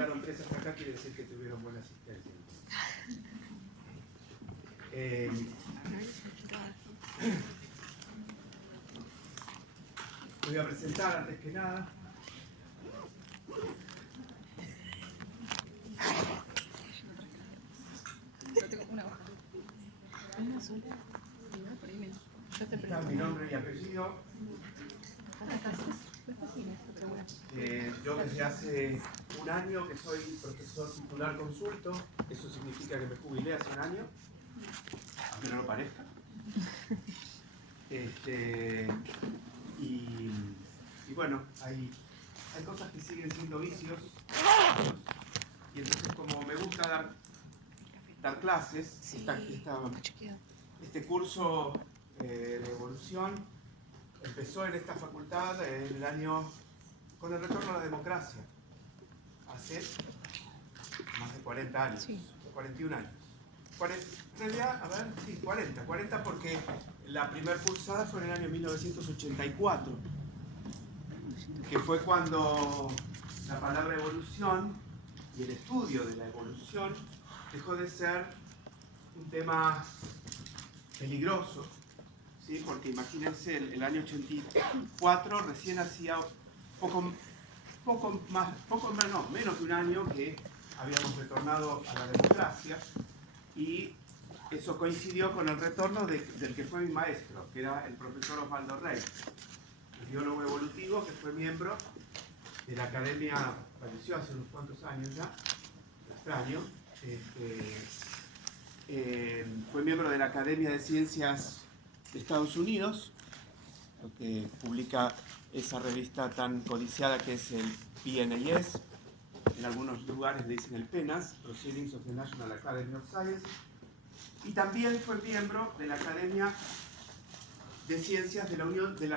faltaron 3 hasta acá, quiere decir que tuvieron buena asistencia. Voy a presentar antes que nada. Está mi nombre y apellido. Yo desde hace un año que soy profesor titular consulto. Eso significa que me jubilé hace un año, aunque no lo parezca. Y bueno, hay cosas que siguen siendo vicios. Y entonces, como me gusta dar clases, este curso de evolución empezó en esta facultad con el retorno a la democracia, hace más de 40 años, 41 años. 40 porque la primera cursada fue en el año 1984, que fue cuando la palabra evolución y el estudio de la evolución dejó de ser un tema peligroso, ¿sí? Porque imagínense, el año 84 recién hacía menos de un año que habíamos retornado a la democracia, y eso coincidió con el retorno del que fue mi maestro, que era el profesor Osvaldo Rey, el biólogo evolutivo que fue miembro de la academia, falleció hace unos cuantos años ya, lo extraño, fue miembro de la Academia de Ciencias de Estados Unidos, lo que publica esa revista tan codiciada que es el PNAS. En algunos lugares le dicen el PNAS, Proceedings of the National Academy of Sciences, y también fue miembro de la Academia de Ciencias de la Unión, del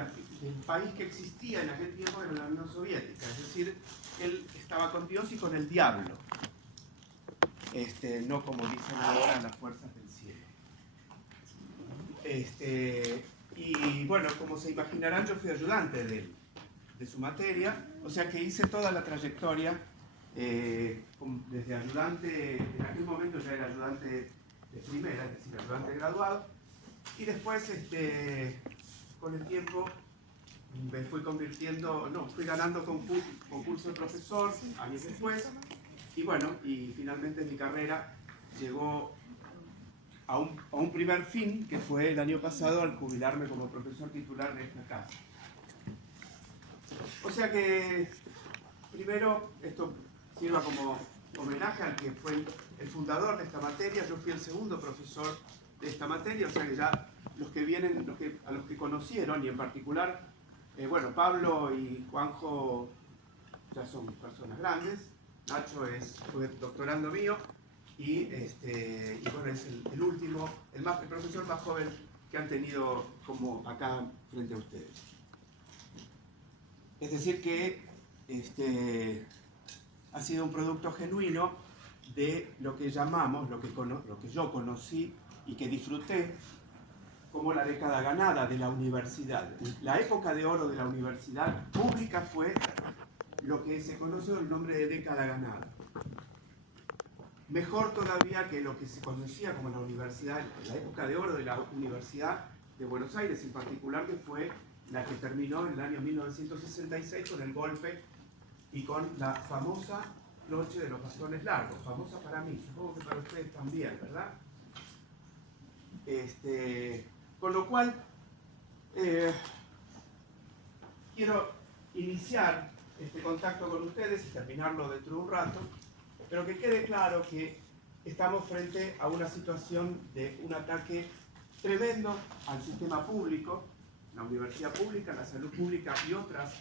país que existía en aquel tiempo, era la Unión Soviética, es decir, él estaba con Dios y con el diablo, no como dicen ahora las fuerzas del cielo. Y bueno, como se imaginarán, yo fui ayudante de su materia, o sea que hice toda la trayectoria. Desde ayudante, en aquel momento ya era ayudante de primera, es decir, ayudante graduado, y después con el tiempo me fui fui ganando concurso de profesor años después, y bueno, y finalmente mi carrera llegó a un primer fin, que fue el año pasado al jubilarme como profesor titular de esta casa. O sea que, primero, esto sirva como homenaje al que fue el fundador de esta materia. Yo fui el segundo profesor de esta materia, o sea que ya a los que conocieron, y en particular, bueno, Pablo y Juanjo ya son personas grandes, Nacho fue doctorando mío, y bueno, es el profesor más joven que han tenido como acá frente a ustedes. Es decir que ha sido un producto genuino de lo que llamamos, lo que yo conocí y que disfruté como la década ganada de la universidad. La época de oro de la universidad pública fue lo que se conoce el nombre de década ganada. Mejor todavía que lo que se conocía como la universidad, la época de oro de la Universidad de Buenos Aires en particular, que fue la que terminó en el año 1966 con el golpe y con la famosa noche de los bastones largos, famosa para mí, supongo que para ustedes también, ¿verdad? Con lo cual, quiero iniciar este contacto con ustedes y terminarlo dentro de un rato, pero que quede claro que estamos frente a una situación de un ataque tremendo al sistema público, la universidad pública, la salud pública y otras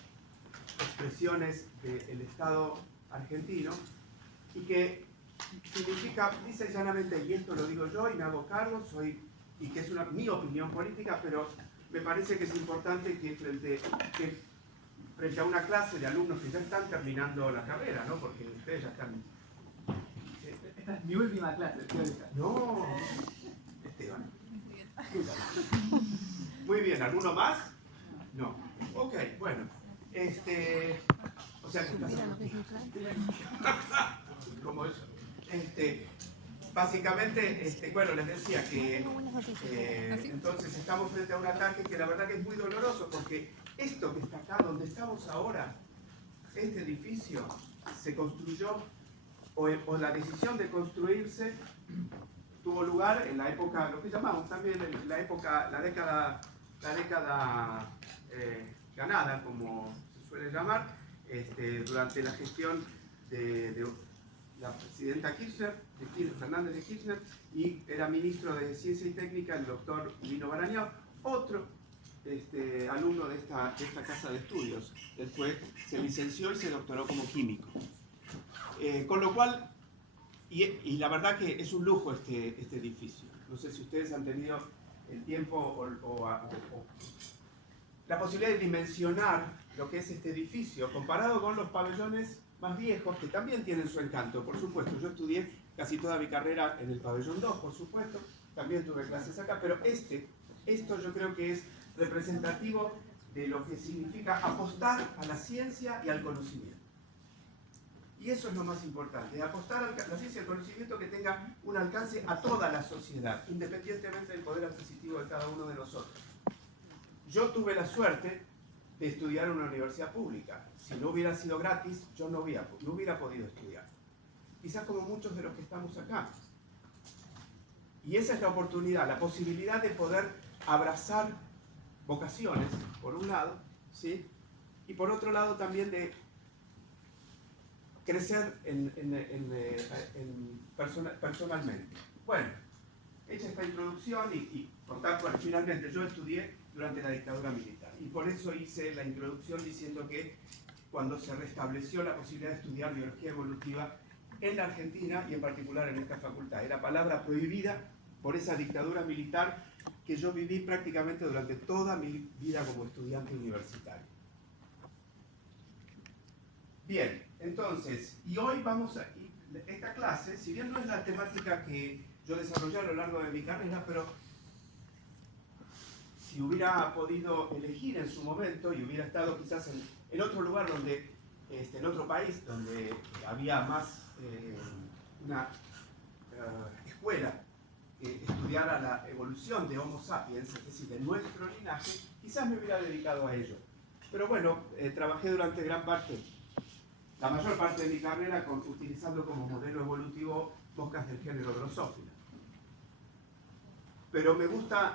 expresiones del Estado argentino, y que significa, dice llanamente, y esto lo digo yo y me hago cargo, y que es mi opinión política, pero me parece que es importante que frente a una clase de alumnos que ya están terminando la carrera, ¿no? Porque ustedes ya están... Esta es mi última clase, teórica. No, Esteban. Muy bien, ¿alguno más? No. Ok, bueno. O sea, que como eso. Básicamente, bueno, les decía que entonces estamos frente a un ataque que la verdad que es muy doloroso, porque esto que está acá, donde estamos ahora, este edificio, se construyó, o la decisión de construirse tuvo lugar en la época, lo que llamamos también la década ganada, como se suele llamar, durante la gestión de la presidenta Kirchner, Fernández de Kirchner, y era ministro de Ciencia y Técnica el doctor Lino Barañao, otro alumno de esta casa de estudios. Después se licenció y se doctoró como químico. Con lo cual, y la verdad que es un lujo este edificio. No sé si ustedes han tenido el tiempo o la posibilidad de dimensionar lo que es este edificio, comparado con los pabellones más viejos, que también tienen su encanto, por supuesto. Yo estudié casi toda mi carrera en el pabellón 2, por supuesto, también tuve clases acá, pero esto yo creo que es representativo de lo que significa apostar a la ciencia y al conocimiento. Y eso es lo más importante, apostar a la ciencia y al conocimiento que tenga un alcance a toda la sociedad, independientemente del poder adquisitivo de cada uno de nosotros. Yo tuve la suerte de estudiar en una universidad pública. Si no hubiera sido gratis, yo no hubiera podido estudiar. Quizás como muchos de los que estamos acá. Y esa es la oportunidad, la posibilidad de poder abrazar vocaciones, por un lado, ¿sí? Y por otro lado también de crecer personalmente. Bueno, hecha esta introducción y bueno, finalmente yo estudié durante la dictadura militar y por eso hice la introducción diciendo que cuando se restableció la posibilidad de estudiar biología evolutiva en la Argentina y en particular en esta facultad, era palabra prohibida por esa dictadura militar que yo viví prácticamente durante toda mi vida como estudiante universitario. Bien, entonces, y hoy vamos a... Esta clase, si bien no es la temática que yo desarrollé a lo largo de mi carrera, pero si hubiera podido elegir en su momento y hubiera estado quizás en otro lugar donde, en otro país donde había más una escuela que estudiara la evolución de Homo sapiens, es decir, de nuestro linaje, quizás me hubiera dedicado a ello. Pero bueno, trabajé durante la mayor parte de mi carrera utilizando como modelo evolutivo moscas del género Drosophila. Pero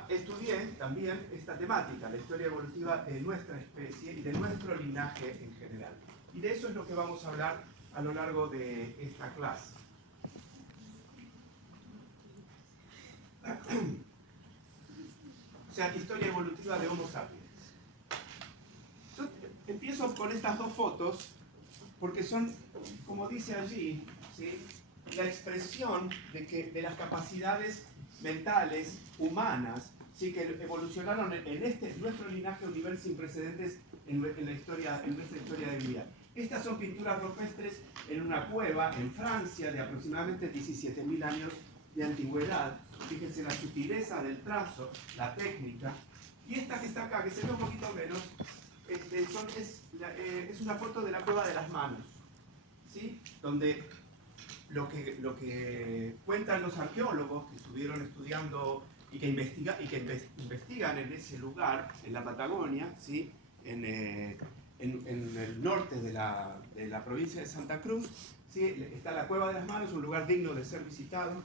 estudié también esta temática, la historia evolutiva de nuestra especie y de nuestro linaje en general. Y de eso es lo que vamos a hablar a lo largo de esta clase. O sea, historia evolutiva de Homo sapiens. Yo empiezo con estas dos fotos porque son, como dice allí, ¿sí?, la expresión de las capacidades mentales, humanas, ¿sí?, que evolucionaron en nuestro linaje a un nivel sin precedentes en nuestra historia de vida. Estas son pinturas rupestres en una cueva en Francia de aproximadamente 17.000 años de antigüedad. Fíjense la sutileza del trazo, la técnica. Y esta que está acá, que se ve un poquito menos, es una foto de la cueva de las manos, ¿sí?, donde lo que cuentan los arqueólogos que estuvieron estudiando y que investigan en ese lugar, en la Patagonia, ¿sí?, en el norte de la provincia de Santa Cruz, ¿sí?, está la Cueva de las Manos, un lugar digno de ser visitado,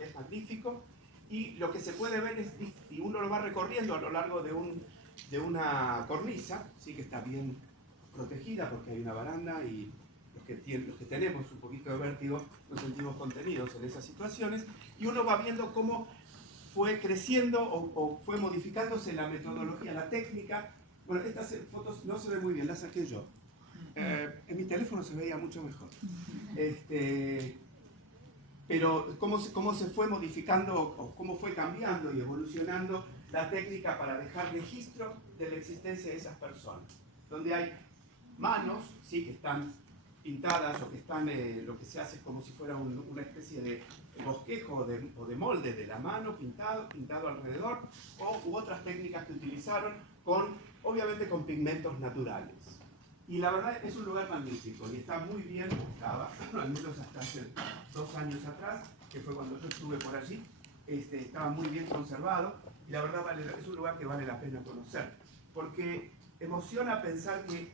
es magnífico, y lo que se puede ver y uno lo va recorriendo a lo largo de una cornisa, ¿sí?, que está bien protegida porque hay una baranda y los que tenemos un poquito de vértigo nos sentimos contenidos en esas situaciones, y uno va viendo cómo fue creciendo o fue modificándose la metodología, la técnica. Bueno, estas fotos no se ven muy bien, las saqué yo. En mi teléfono se veía mucho mejor. Pero cómo se fue modificando o cómo fue cambiando y evolucionando la técnica para dejar registro de la existencia de esas personas. Donde hay manos, ¿sí?, que están pintadas o que están, lo que se hace es como si fuera una especie de bosquejo o de molde de la mano pintado alrededor, u otras técnicas que utilizaron obviamente con pigmentos naturales. Y la verdad es un lugar magnífico y está muy bien, estaba, al menos hasta hace 2 años atrás, que fue cuando yo estuve por allí, estaba muy bien conservado y la verdad es un lugar que vale la pena conocer, porque emociona pensar que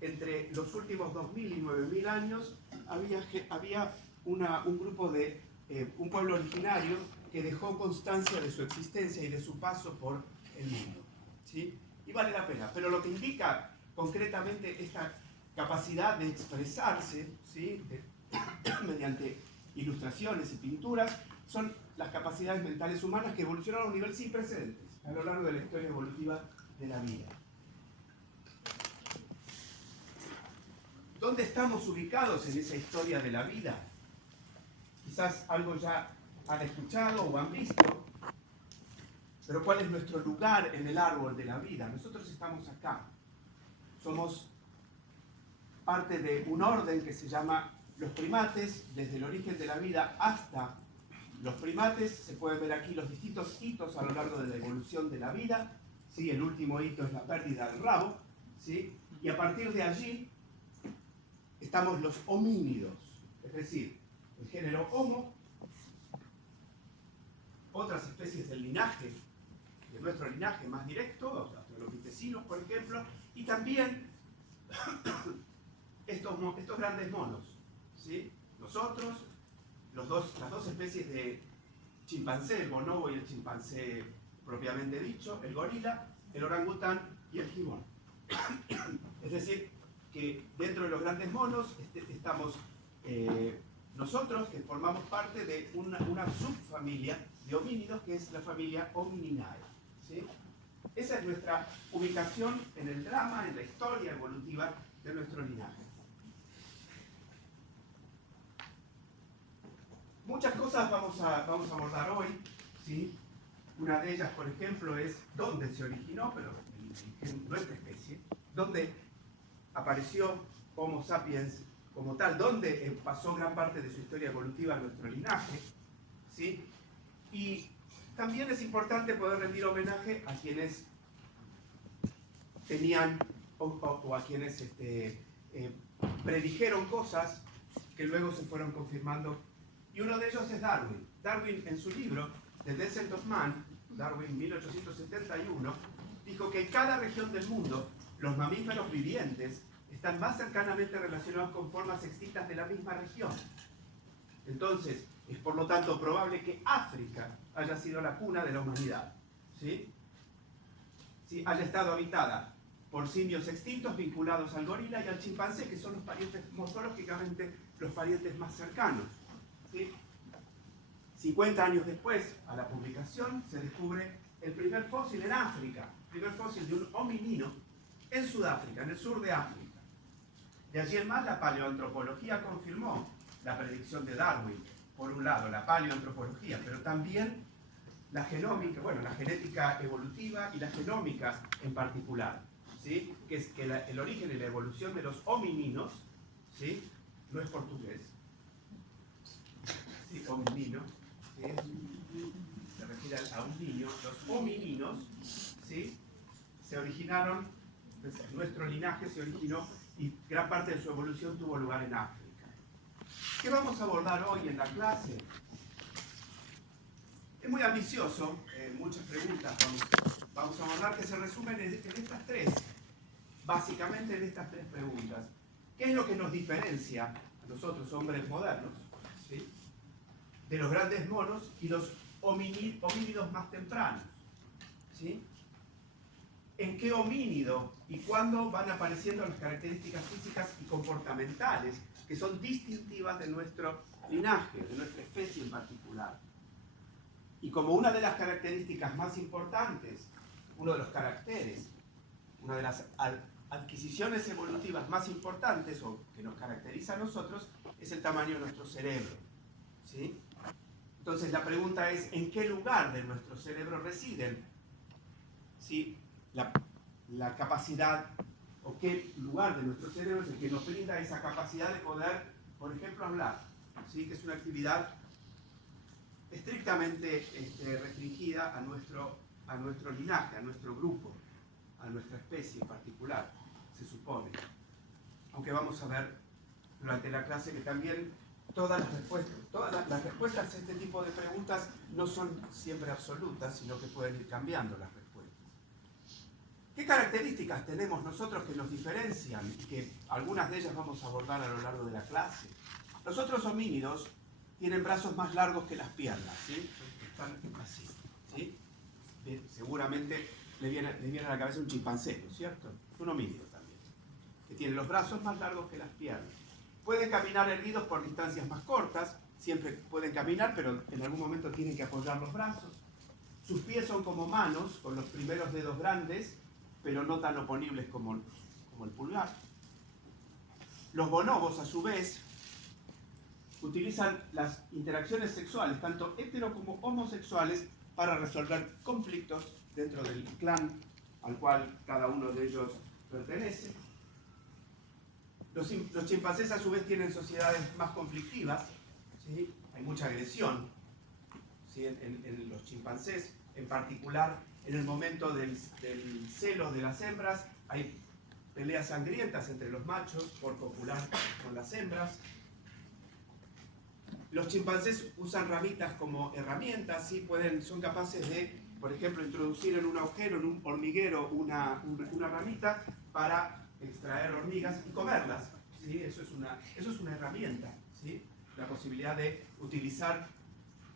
entre los últimos 2000 y 9000 años había un grupo de un pueblo originario que dejó constancia de su existencia y de su paso por el mundo, ¿sí? Y vale la pena, pero lo que indica concretamente esta capacidad de expresarse, ¿sí? mediante ilustraciones y pinturas, son las capacidades mentales humanas que evolucionaron a un nivel sin precedentes a lo largo de la historia evolutiva de la vida. ¿Dónde estamos ubicados en esa historia de la vida? Quizás algo ya han escuchado o han visto, pero ¿cuál es nuestro lugar en el árbol de la vida? Nosotros estamos acá. Somos parte de un orden que se llama los primates. Desde el origen de la vida hasta los primates se pueden ver aquí los distintos hitos a lo largo de la evolución de la vida, ¿sí? El último hito es la pérdida del rabo, ¿sí? Y a partir de allí estamos los homínidos, es decir, el género Homo, otras especies del linaje, de nuestro linaje más directo, los mitesinos, por ejemplo, y también estos grandes monos, ¿sí? Nosotros, las dos especies de chimpancé, el bonobo y el chimpancé propiamente dicho, el gorila, el orangután y el gibón. Es decir, que dentro de los grandes monos estamos nosotros, que formamos parte de una subfamilia de homínidos, que es la familia Homininae, ¿sí? Esa es nuestra ubicación en el drama, en la historia evolutiva de nuestro linaje. Muchas cosas vamos a abordar hoy, ¿sí? Una de ellas, por ejemplo, es dónde se originó, pero en nuestra especie, dónde apareció Homo sapiens como tal, dónde pasó gran parte de su historia evolutiva en nuestro linaje, ¿sí? Y también es importante poder rendir homenaje a quienes tenían o a quienes predijeron cosas que luego se fueron confirmando. Y uno de ellos es Darwin. Darwin, en su libro The Descent of Man, Darwin 1871, dijo que en cada región del mundo los mamíferos vivientes están más cercanamente relacionados con formas extintas de la misma región. Entonces, es por lo tanto probable que África haya sido la cuna de la humanidad, ¿sí? Sí, haya estado habitada por simios extintos vinculados al gorila y al chimpancé, que son los parientes, morfológicamente, los parientes más cercanos, ¿sí? 50 años después, a la publicación, se descubre el primer fósil en África, el primer fósil de un hominino en Sudáfrica, en el sur de África. De allí en más, la paleoantropología confirmó la predicción de Darwin. Por un lado, la paleoantropología, pero también la genómica, bueno, la genética evolutiva y la genómica en particular, ¿sí? Que es que el origen y la evolución de los homininos, ¿sí? No es portugués, ¿sí? Hominino, se refiere a un niño. Los homininos, ¿sí? Se originaron, nuestro linaje se originó y gran parte de su evolución tuvo lugar en África. ¿Qué vamos a abordar hoy en la clase? Es muy ambicioso, muchas preguntas vamos a abordar, que se resumen en estas tres, básicamente en estas tres preguntas. ¿Qué es lo que nos diferencia a nosotros, hombres modernos, ¿sí? de los grandes monos y los homínidos más tempranos? ¿Sí? ¿En qué homínido y cuándo van apareciendo las características físicas y comportamentales que son distintivas de nuestro linaje, de nuestra especie en particular? Y como una de las características más importantes, uno de los caracteres, una de las adquisiciones evolutivas más importantes o que nos caracteriza a nosotros, es el tamaño de nuestro cerebro, ¿sí? Entonces la pregunta es, ¿en qué lugar de nuestro cerebro residen? ¿Sí? La capacidad, o qué lugar de nuestro cerebro es el que nos brinda esa capacidad de poder, por ejemplo, hablar, ¿sí? Que es una actividad estrictamente restringida a nuestro linaje, a nuestro grupo, a nuestra especie en particular, se supone. aunque vamos a ver durante la clase que también todas las respuestas a este tipo de preguntas no son siempre absolutas, sino que pueden ir cambiando las respuestas. ¿Qué características tenemos nosotros que nos diferencian y que algunas de ellas vamos a abordar a lo largo de la clase? Los otros homínidos tienen brazos más largos que las piernas, ¿sí? Están así, ¿sí? Seguramente le viene a la cabeza un chimpancé, ¿no es cierto? Un homínido también, que tiene los brazos más largos que las piernas. Pueden caminar erguidos por distancias más cortas, siempre pueden caminar, pero en algún momento tienen que apoyar los brazos. Sus pies son como manos, con los primeros dedos grandes, pero no tan oponibles como el pulgar. Los bonobos, a su vez, utilizan las interacciones sexuales, tanto hetero como homosexuales, para resolver conflictos dentro del clan al cual cada uno de ellos pertenece. Los chimpancés, a su vez, tienen sociedades más conflictivas, ¿sí? Hay mucha agresión, ¿sí? en los chimpancés, en particular en el momento del celo de las hembras, hay peleas sangrientas entre los machos por copular con las hembras. Los chimpancés usan ramitas como herramientas, ¿sí? Son capaces de, por ejemplo, introducir en un agujero, en un hormiguero, una ramita para extraer hormigas y comerlas, ¿sí? Eso es una herramienta, ¿sí? La posibilidad de utilizar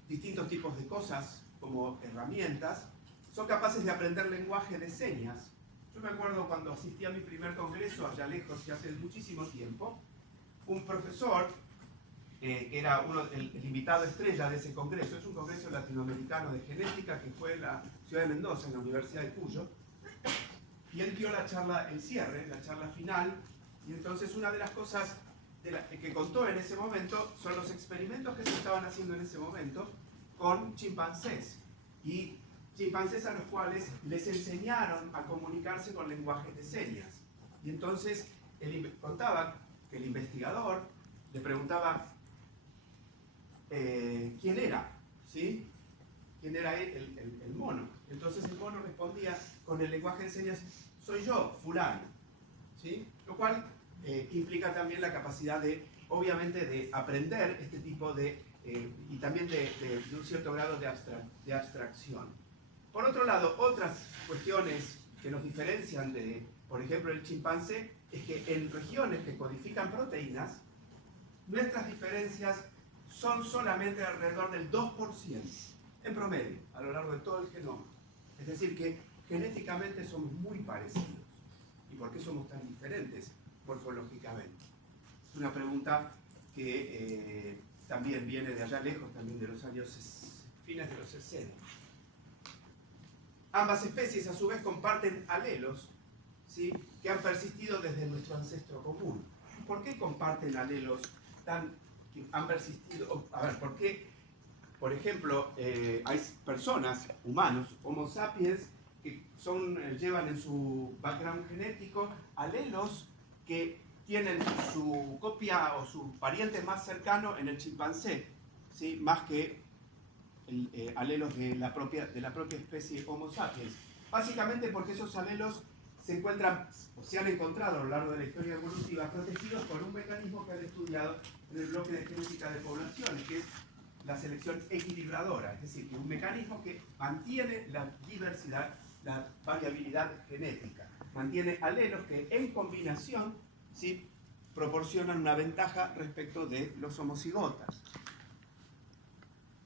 distintos tipos de cosas como herramientas. Son capaces de aprender lenguaje de señas. Yo me acuerdo cuando asistí a mi primer congreso allá lejos, y hace muchísimo tiempo, un profesor, que era el invitado estrella de ese congreso, es un congreso latinoamericano de genética que fue en la ciudad de Mendoza, en la Universidad de Cuyo, y él dio la charla, el cierre, la charla final, y entonces una de las cosas que contó en ese momento son los experimentos que se estaban haciendo en ese momento con chimpancés, y chimpancés a los cuales les enseñaron a comunicarse con lenguajes de señas. Y entonces él contaba que el investigador le preguntaba quién era, ¿sí? ¿Quién era el mono? Entonces el mono respondía con el lenguaje de señas: soy yo, fulano, ¿sí? Lo cual implica también la capacidad de, obviamente, de aprender este tipo de, y también de un cierto grado de abstracción. Por otro lado, otras cuestiones que nos diferencian de, por ejemplo, el chimpancé, es que en regiones que codifican proteínas, nuestras diferencias son solamente alrededor del 2%, en promedio, a lo largo de todo el genoma. Es decir, que genéticamente somos muy parecidos. ¿Y por qué somos tan diferentes morfológicamente? Es una pregunta que también viene de allá lejos, también de los fines de los 60. Ambas especies, a su vez, comparten alelos, ¿sí? Que han persistido desde nuestro ancestro común. ¿Por qué comparten alelos que han persistido? A ver, ¿por qué, por ejemplo, hay personas, humanos, Homo sapiens, que llevan en su background genético alelos que tienen su copia o su pariente más cercano en el chimpancé, ¿sí? Más que alelos de la propia especie Homo sapiens? Básicamente porque esos alelos se encuentran, o se han encontrado a lo largo de la historia evolutiva, protegidos por un mecanismo que han estudiado en el bloque de genética de poblaciones, que es la selección equilibradora, es decir, que un mecanismo que mantiene la diversidad, la variabilidad genética, mantiene alelos que en combinación, ¿sí?, proporcionan una ventaja respecto de los homocigotas.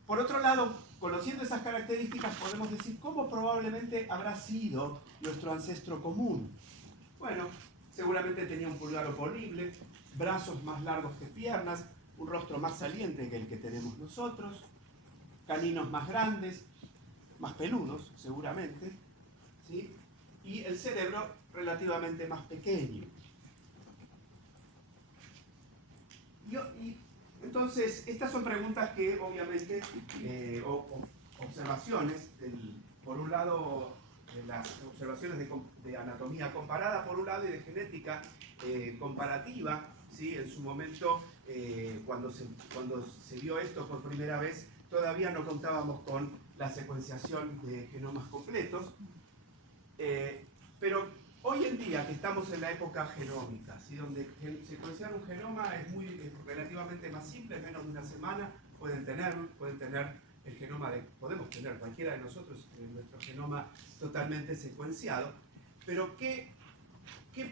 Por otro lado, conociendo esas características, podemos decir cómo probablemente habrá sido nuestro ancestro común. Bueno, seguramente tenía un pulgar oponible, brazos más largos que piernas, un rostro más saliente que el que tenemos nosotros, caninos más grandes, más peludos seguramente, ¿sí? Y el cerebro relativamente más pequeño. Entonces, estas son preguntas que obviamente, observaciones, por un lado, las observaciones de anatomía comparada por un lado y de genética comparativa, ¿sí? En su momento, cuando se vio esto por primera vez, todavía no contábamos con la secuenciación de genomas completos, pero Hoy en día, que estamos en la época genómica, ¿sí? Donde secuenciar un genoma es relativamente más simple, en menos de una semana pueden tener el genoma podemos tener cualquiera de nosotros nuestro genoma totalmente secuenciado, pero ¿qué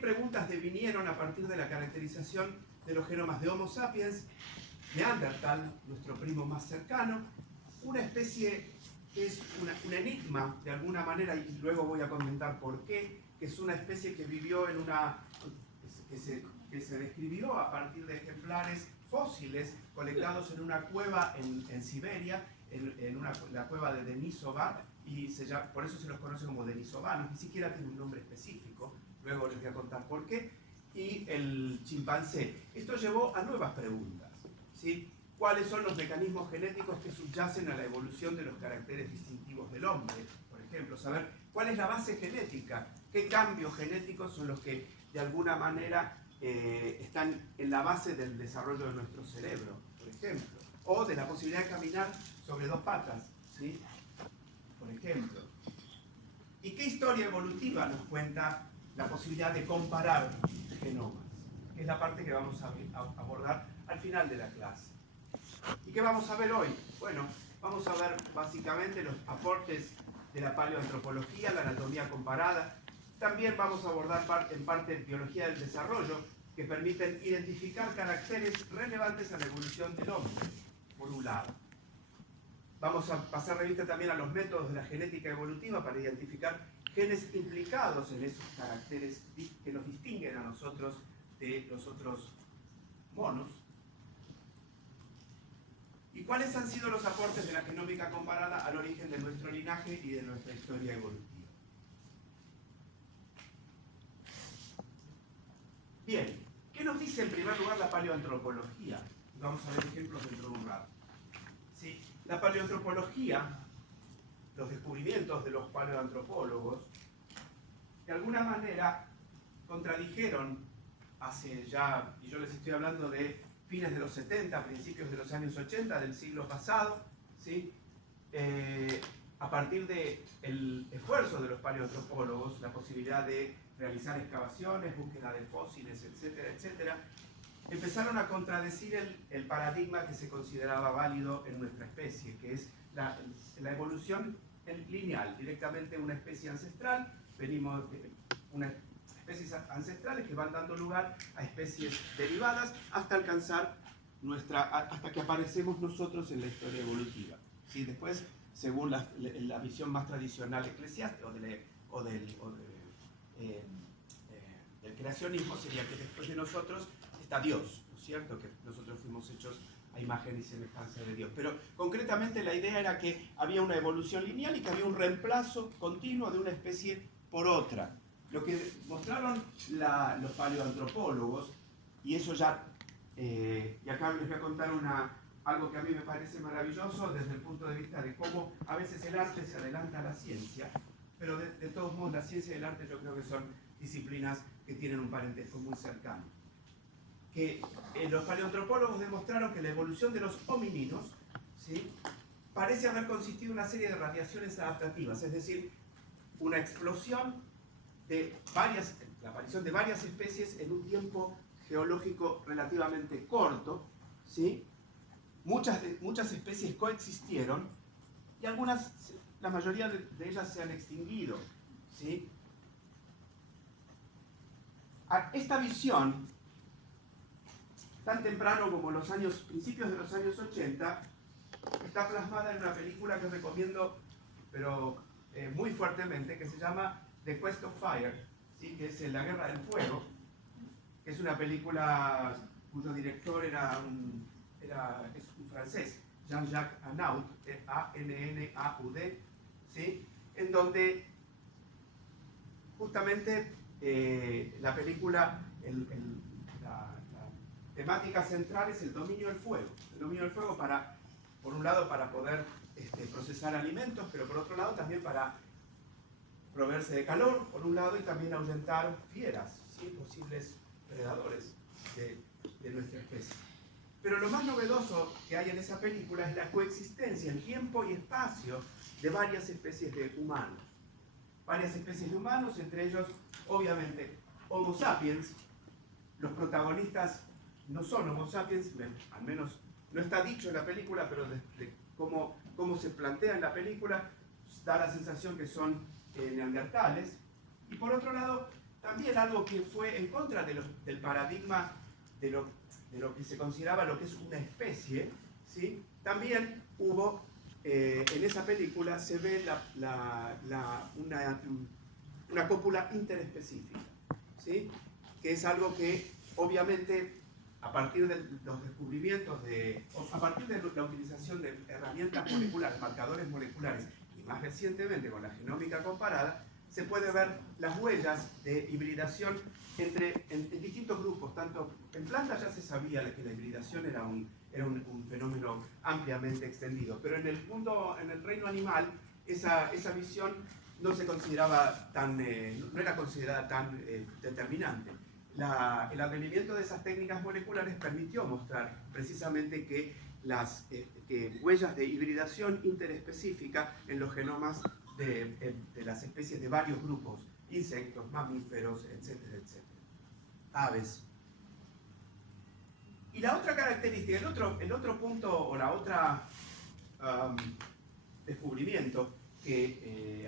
preguntas devinieron a partir de la caracterización de los genomas de Homo sapiens, Neandertal, nuestro primo más cercano, una especie que es un enigma de alguna manera, y luego voy a comentar por qué, que es una especie que vivió en que se describió a partir de ejemplares fósiles colectados en una cueva en Siberia, la cueva de Denisova, y por eso se los conoce como denisovanos, ni siquiera tiene un nombre específico, luego les voy a contar por qué, y el chimpancé. Esto llevó a nuevas preguntas, ¿sí? ¿Cuáles son los mecanismos genéticos que subyacen a la evolución de los caracteres distintivos del hombre? Por ejemplo, saber cuál es la base genética, qué cambios genéticos son los que de alguna manera están en la base del desarrollo de nuestro cerebro, por ejemplo, o de la posibilidad de caminar sobre dos patas, ¿sí? Por ejemplo. ¿Y qué historia evolutiva nos cuenta la posibilidad de comparar genomas? Que es la parte que vamos a abordar al final de la clase. ¿Y qué vamos a ver hoy? Bueno, vamos a ver básicamente los aportes de la paleoantropología, la anatomía comparada. También vamos a abordar en parte biología del desarrollo, que permiten identificar caracteres relevantes a la evolución del hombre, por un lado. Vamos a pasar revista también a los métodos de la genética evolutiva para identificar genes implicados en esos caracteres que nos distinguen a nosotros de los otros monos. ¿Y cuáles han sido los aportes de la genómica comparada al origen de nuestro linaje y de nuestra historia evolutiva? Bien, ¿qué nos dice en primer lugar la paleoantropología? Vamos a ver ejemplos dentro de un rato. ¿Sí? La paleoantropología, los descubrimientos de los paleoantropólogos, de alguna manera contradijeron hace ya, y yo les estoy hablando de fines de los 70, principios de los años 80 del siglo pasado, ¿sí? A partir del esfuerzo de los paleoantropólogos, la posibilidad de realizar excavaciones, búsqueda de fósiles, etcétera, etcétera, empezaron a contradecir el paradigma que se consideraba válido en nuestra especie, que es la evolución lineal, directamente una especie ancestral, venimos de unas especies ancestrales que van dando lugar a especies derivadas hasta alcanzar hasta que aparecemos nosotros en la historia evolutiva. ¿Sí? Después, según la visión más tradicional eclesiástica del creacionismo, sería que después de nosotros está Dios, ¿no es cierto? Que nosotros fuimos hechos a imagen y semejanza de Dios. Pero concretamente la idea era que había una evolución lineal y que había un reemplazo continuo de una especie por otra. Lo que mostraron los paleoantropólogos, y eso ya, y acá les voy a contar algo que a mí me parece maravilloso desde el punto de vista de cómo a veces el arte se adelanta a la ciencia, pero de todos modos la ciencia y el arte yo creo que son disciplinas que tienen un parentesco muy cercano. Que los paleoantropólogos demostraron que la evolución de los homininos, ¿sí?, parece haber consistido en una serie de radiaciones adaptativas, es decir, una explosión la aparición de varias especies en un tiempo geológico relativamente corto, ¿sí? Muchas especies coexistieron y la mayoría de ellas se han extinguido, ¿sí? Esta visión, tan temprano como principios de los años 80, está plasmada en una película que os recomiendo, pero muy fuertemente, que se llama The Quest of Fire, ¿sí? Que es La Guerra del Fuego, que es una película cuyo director es un francés, Jean-Jacques Annaud, A-N-N-A-U-D, ¿sí? En donde justamente la película, la temática central es el dominio del fuego. El dominio del fuego por un lado para poder procesar alimentos, pero por otro lado también para proveerse de calor, por un lado, y también ahuyentar fieras, ¿sí?, posibles predadores de nuestra especie. Pero lo más novedoso que hay en esa película es la coexistencia en tiempo y espacio de varias especies de humanos. Varias especies de humanos, entre ellos obviamente, Homo sapiens, los protagonistas no son Homo sapiens, al menos no está dicho en la película, pero de cómo se plantea en la película, da la sensación que son neandertales. Y por otro lado, también algo que fue en contra del paradigma de lo que se consideraba lo que es una especie, ¿sí? También hubo, en esa película se ve una cópula interespecífica, ¿sí? Que es algo que obviamente a partir de los descubrimientos, a partir de la utilización de herramientas moleculares, marcadores moleculares, y más recientemente con la genómica comparada, se puede ver las huellas de hibridación en distintos grupos. Tanto en plantas ya se sabía que la hibridación era un fenómeno ampliamente extendido, pero en el reino animal, esa visión no se consideraba no era considerada tan determinante. El advenimiento de esas técnicas moleculares permitió mostrar precisamente que que huellas de hibridación interespecífica en los genomas de las especies de varios grupos, insectos, mamíferos, etcétera, etcétera, aves. Y la otra característica, el otro punto o la otra descubrimiento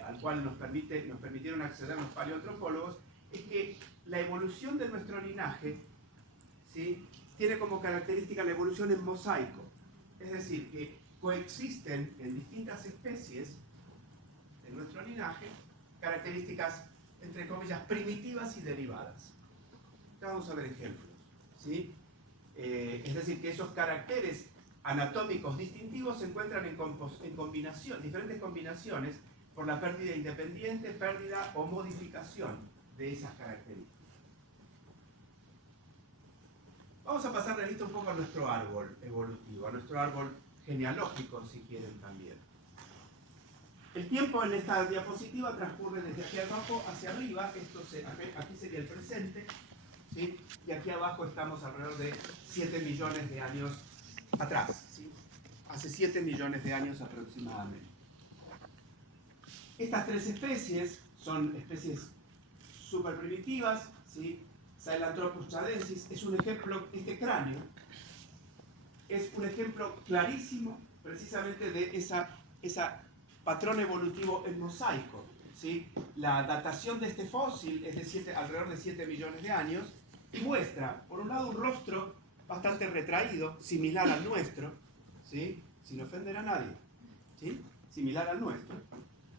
al cual nos permitieron acceder los paleoantropólogos es que la evolución de nuestro linaje, ¿sí?, tiene como característica la evolución en mosaico. Es decir, que coexisten en distintas especies de nuestro linaje características, entre comillas, primitivas y derivadas. Ya vamos a ver ejemplos, ¿sí? Es decir, que esos caracteres anatómicos distintivos se encuentran en diferentes combinaciones por la pérdida independiente, pérdida o modificación de esas características. Vamos a pasar revista un poco a nuestro árbol evolutivo, a nuestro árbol genealógico, si quieren también. El tiempo en esta diapositiva transcurre desde aquí abajo hacia arriba, aquí sería el presente, ¿sí? Y aquí abajo estamos alrededor de 7 millones de años atrás, ¿sí? Hace 7 millones de años aproximadamente. Estas tres especies son especies super primitivas, ¿sí? Sahelanthropus chadensis es un ejemplo, este cráneo es un ejemplo clarísimo precisamente de esa patrón evolutivo en mosaico, ¿sí? La datación de este fósil es de alrededor de 7 millones de años y muestra, por un lado, un rostro bastante retraído, similar al nuestro, ¿sí? Sin ofender a nadie, ¿sí? Similar al nuestro,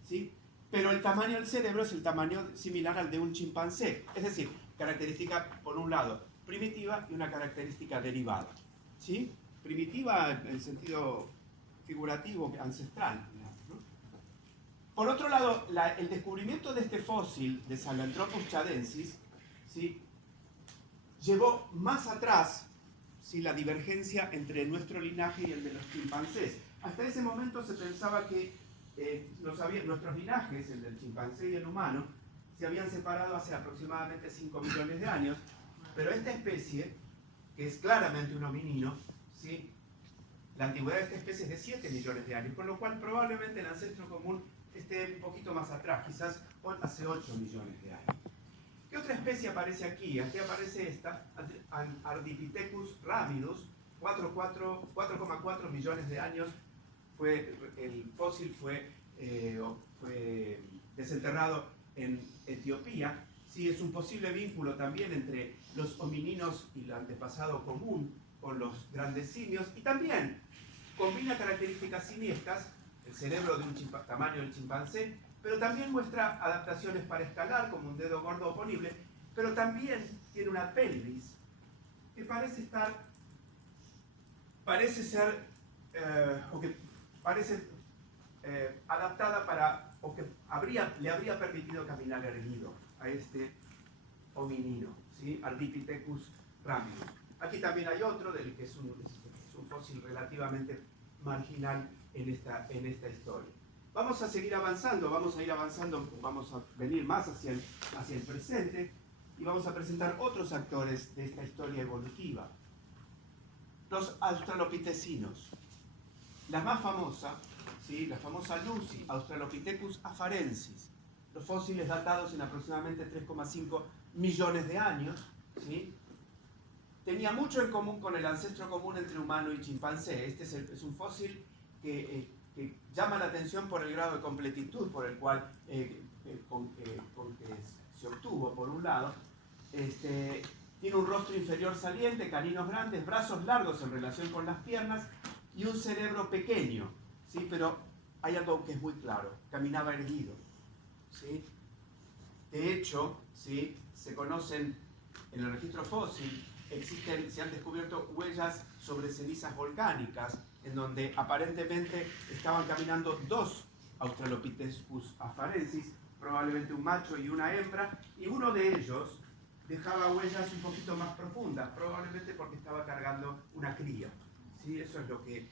¿sí? Pero el tamaño del cerebro es el tamaño similar al de un chimpancé, es decir, característica, por un lado, primitiva y una característica derivada, ¿sí? Primitiva en el sentido figurativo, ancestral, ¿no? Por otro lado, el descubrimiento de este fósil de Sahelanthropus chadensis, ¿sí?, llevó más atrás, ¿sí?, la divergencia entre nuestro linaje y el de los chimpancés. Hasta ese momento se pensaba que nuestros linajes, el del chimpancé y el humano, se habían separado hace aproximadamente 5 millones de años, pero esta especie, que es claramente un hominino, ¿sí?, la antigüedad de esta especie es de 7 millones de años, con lo cual probablemente el ancestro común esté un poquito más atrás, quizás hace 8 millones de años. ¿Qué otra especie aparece aquí? Aquí aparece esta, Ardipithecus ramidus, 4,4 millones de años. El fósil fue desenterrado en Etiopía. Sí, es un posible vínculo también entre los homininos y el antepasado común con los grandes simios, y también combina características simiescas, el cerebro de tamaño del chimpancé, pero también muestra adaptaciones para escalar, como un dedo gordo oponible, pero también tiene una pelvis que parece adaptada o que le habría permitido caminar erguido a este hominino, ¿sí? Ardipithecus ramidus. Aquí también hay otro, que es un fósil relativamente marginal en esta historia. Vamos a seguir avanzando, vamos a venir más hacia el presente y vamos a presentar otros actores de esta historia evolutiva. Los australopitecinos. La más famosa, ¿sí?, la famosa Lucy, Australopithecus afarensis. los fósiles datados en aproximadamente 3,5 millones de años, ¿sí? Tenía mucho en común con el ancestro común entre humano y chimpancé. Este es un fósil que llama la atención por el grado de completitud por el cual con que se obtuvo, por un lado. Tiene un rostro inferior saliente, caninos grandes, brazos largos en relación con las piernas y un cerebro pequeño, ¿sí? Pero hay algo que es muy claro: caminaba erguido, ¿sí? De hecho, ¿sí?, se conocen en el registro fósil, se han descubierto huellas sobre cenizas volcánicas en donde aparentemente estaban caminando dos Australopithecus afarensis, probablemente un macho y una hembra, y uno de ellos dejaba huellas un poquito más profundas, probablemente porque estaba cargando una cría, ¿sí? Eso es lo que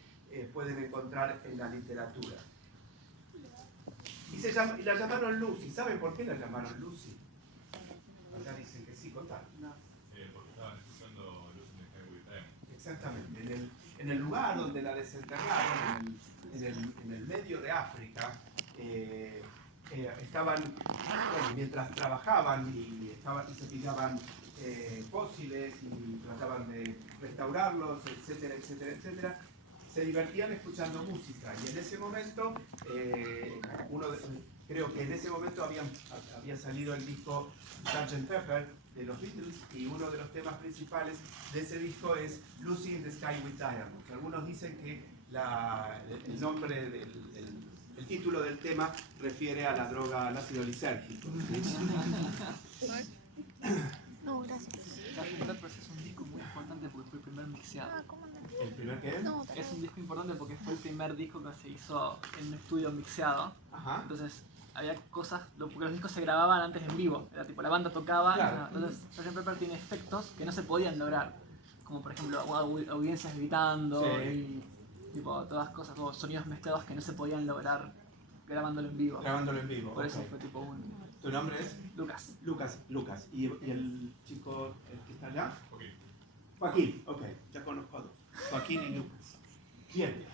pueden encontrar en la literatura. Y la llamaron Lucy. ¿Saben por qué la llamaron Lucy? Acá dicen que sí, contá. No. Porque estaban escuchando Lucy in the Sky with Diamonds. Exactamente. En el lugar donde la desenterraron, en el medio de África, estaban, bueno, mientras trabajaban y se pillaban fósiles y trataban de restaurarlos, etcétera, etcétera, etcétera, se divertían escuchando música. Y en ese momento, creo que en ese momento había salido el disco Sgt. Pepper de los Beatles, y uno de los temas principales de ese disco es Lucy in the Sky with Diamonds. Algunos dicen que el nombre el título del tema refiere a la droga, al ácido lisérgico. No, gracias. Sgt. Pepper es un disco muy importante porque fue el primer mixeado. ¿El primer qué? No, Es un disco importante porque fue el primer disco que se hizo en un estudio mixeado. Ajá. Entonces había cosas, porque los discos se grababan antes en vivo. Era tipo, la banda tocaba. Claro. Entonces Sgt. Pepper tiene efectos que no se podían lograr. Como por ejemplo audiencias gritando Sí. y tipo, todas cosas, todos sonidos mezclados que no se podían lograr grabándolo en vivo. Grabándolo en vivo. Por eso Ok. fue tipo un... ¿Tu nombre es? Lucas. Lucas. ¿Y el chico el que está allá? Ok. Joaquín. Ok, ya conozco a dos. Joaquín y Lucas. Bien.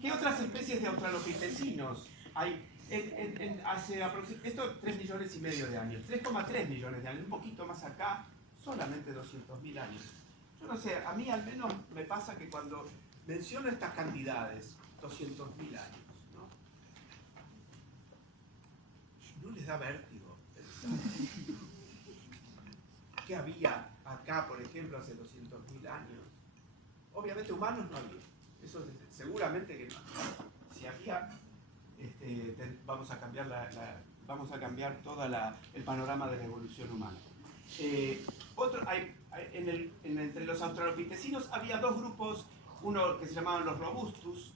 ¿Qué otras especies de australopithecinos hay? Hace aproximadamente, esto 3 millones y medio de años, 3,3 millones de años, un poquito más acá, solamente 200.000 años. Yo no sé, a mí al menos me pasa que cuando menciono estas cantidades, 200.000 años, ¿no les da vértigo pensar qué había acá, por ejemplo, hace 200.000 años? Obviamente humanos no había, eso seguramente que no. Si había, vamos a cambiar todo el panorama de la evolución humana. Entre los australopithecinos había dos grupos, uno que se llamaban los robustos,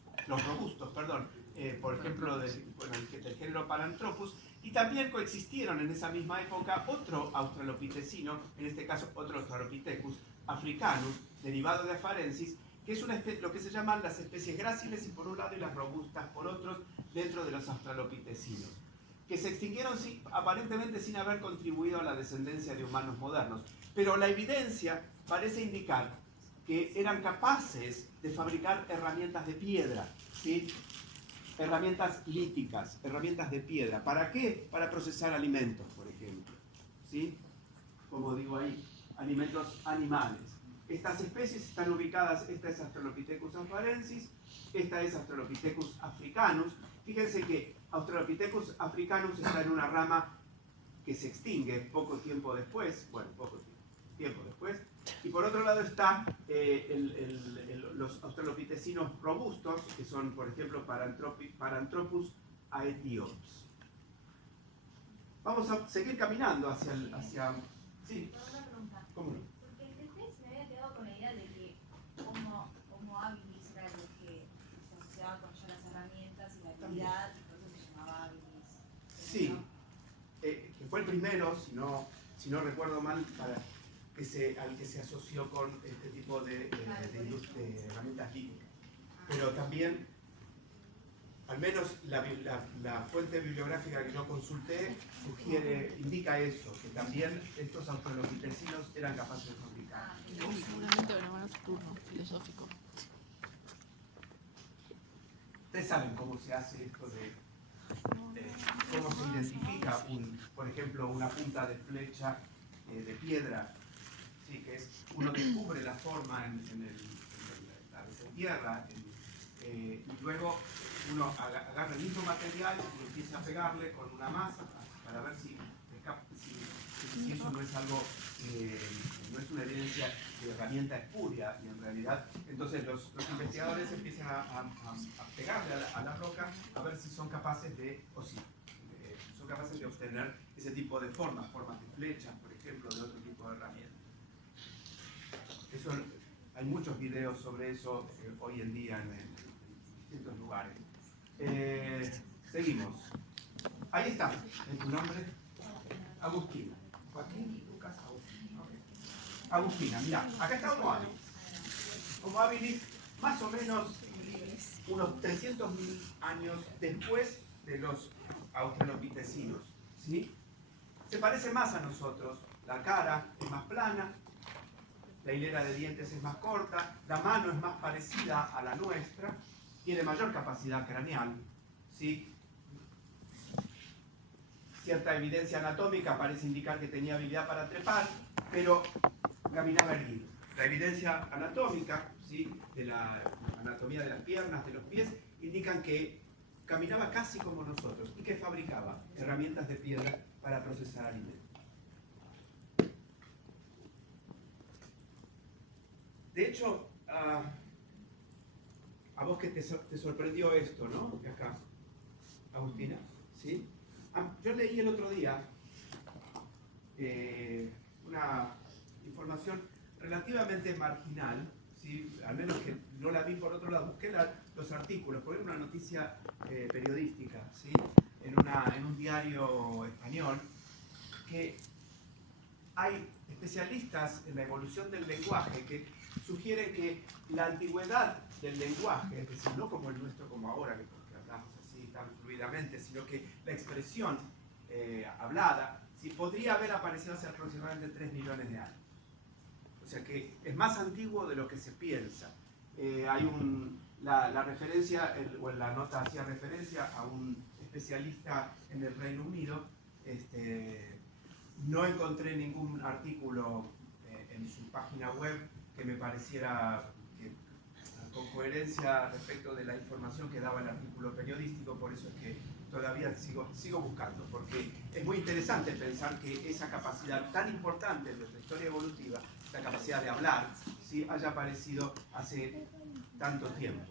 por ejemplo, del género Paranthropus, y también coexistieron en esa misma época otro australopithecino, en este caso otro Australopithecus africanus, derivado de Afarensis, que es lo que se llaman las especies gráciles y por un lado y las robustas por otros dentro de los australopithecinos, que se extinguieron aparentemente sin haber contribuido a la descendencia de humanos modernos. Pero la evidencia parece indicar que eran capaces de fabricar herramientas de piedra, ¿sí? Herramientas líticas, herramientas de piedra. ¿Para qué? Para procesar alimentos, por ejemplo, ¿sí? Como digo ahí, alimentos animales. Estas especies están ubicadas, esta es Australopithecus afarensis, esta es Australopithecus africanus. Fíjense que Australopithecus africanus está en una rama que se extingue poco tiempo después, y por otro lado está los australopithecinos robustos, que son, por ejemplo, Paranthropus aethiops. Vamos a seguir caminando hacia... Sí, Una pregunta. ¿cómo no? Porque después me había quedado con la idea de que Homo habilis era lo que se asociaba con ya las herramientas y la habilidad, y por eso se llamaba habilis. Sí, que fue el primero, si no recuerdo mal, al que se asoció con este tipo de herramientas líticas. Pero también, al menos la fuente bibliográfica que yo consulté indica eso, que también estos australopithecinos eran capaces de fabricar. Seguramente van a ganar su turno filosófico. Ustedes saben cómo se hace esto de No, cómo se identifica, por ejemplo, una punta de flecha de piedra, ¿sí? Que es, uno descubre la forma en la tierra, y luego uno agarra el mismo material y empieza a pegarle con una masa para ver si eso no es algo, no es una evidencia de herramienta espuria, y en realidad entonces los investigadores empiezan a pegarle a la roca a ver si son capaces de, son capaces de obtener ese tipo de formas de flechas, por ejemplo, de otro tipo de herramientas. Hay muchos videos sobre eso hoy en día en distintos lugares. Seguimos. Ahí está, en tu nombre, Agustina. Joaquín Lucas Agustina. Okay. Agustina, mira, acá está Homo habilis. Homo habilis, más o menos unos 300.000 años después de los australopitecinos, ¿sí? Se parece más a nosotros, la cara es más plana, la hilera de dientes es más corta, la mano es más parecida a la nuestra, tiene mayor capacidad craneal, ¿sí? Cierta evidencia anatómica parece indicar que tenía habilidad para trepar, pero caminaba erguido. La evidencia anatómica, ¿sí? De la anatomía de las piernas, de los pies, indican que caminaba casi como nosotros y que fabricaba herramientas de piedra para procesar alimentos. De hecho, a vos que te sorprendió esto, ¿no? De acá, Agustina, ¿sí? Yo leí el otro día una información relativamente marginal, ¿sí? Al menos que no la vi por otro lado, busqué los artículos, porque era una noticia periodística, ¿sí? En un diario español, que hay especialistas en la evolución del lenguaje que sugieren que la antigüedad del lenguaje, es decir, no como el nuestro como ahora, que hablamos así tan fluidamente, sino que la expresión hablada, ¿sí? Podría haber aparecido hace aproximadamente 3 millones de años. O sea que es más antiguo de lo que se piensa. La referencia, o en la nota hacía referencia a un especialista en el Reino Unido. No encontré ningún artículo en su página web que me pareciera con coherencia respecto de la información que daba el artículo periodístico, por eso es que todavía sigo buscando, porque es muy interesante pensar que esa capacidad tan importante de nuestra historia evolutiva, la capacidad de hablar, ¿sí? Haya aparecido hace tanto tiempo.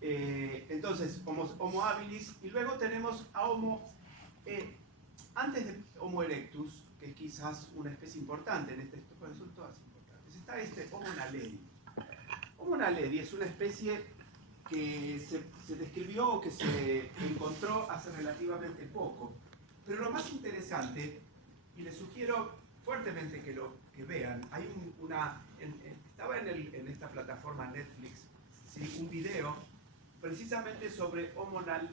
Entonces, Homo habilis, y luego tenemos a Homo, antes de Homo erectus, que es quizás una especie importante en bueno, son todas importantes, está Homo naledi. Homo naledi es una especie que se describió o que se encontró hace relativamente poco. Pero lo más interesante, y les sugiero fuertemente que vean, estaba en esta plataforma Netflix, ¿sí? Un video precisamente sobre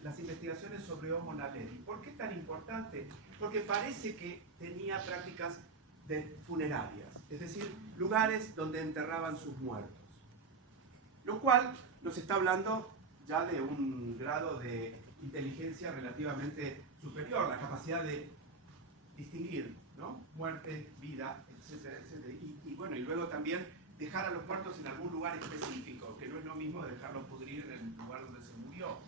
las investigaciones sobre Homo naledi. ¿Por qué tan importante? Porque parece que tenía prácticas funerarias, es decir, lugares donde enterraban sus muertos. Lo cual nos está hablando ya de un grado de inteligencia relativamente superior, la capacidad de distinguir, ¿no? Muerte, vida, etcétera, etcétera. Y bueno, y luego también dejar a los muertos en algún lugar específico, que no es lo mismo dejarlos pudrir en el lugar donde se murió.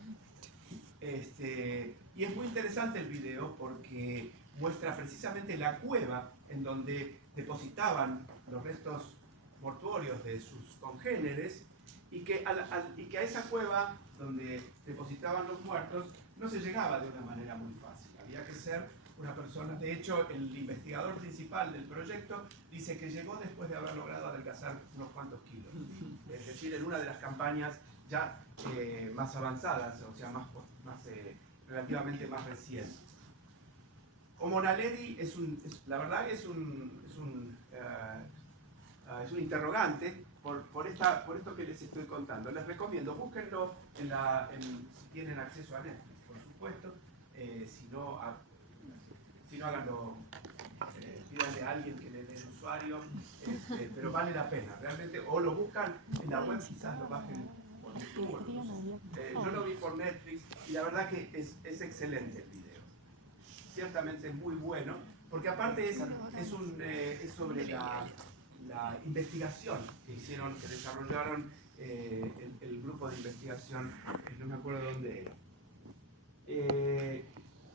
Y es muy interesante el video porque muestra precisamente la cueva en donde depositaban los restos mortuorios de sus congéneres, y que a esa cueva donde depositaban los muertos no se llegaba de una manera muy fácil. Había que ser una persona. De hecho, el investigador principal del proyecto dice que llegó después de haber logrado adelgazar unos cuantos kilos. Es decir, en una de las campañas ya más avanzadas, o sea, relativamente más recientes. Homo naledi la verdad es un interrogante por esto que les estoy contando. Les recomiendo, búsquenlo si tienen acceso a Netflix, por supuesto. Si no, háganlo, pídanle a alguien que le dé el usuario, pero vale la pena, realmente. O lo buscan en la web, quizás lo bajen por Yo lo vi por Netflix y la verdad que es excelente el video. Ciertamente es muy bueno, porque aparte es sobre la investigación que hicieron, que desarrollaron el grupo de investigación, no me acuerdo dónde era.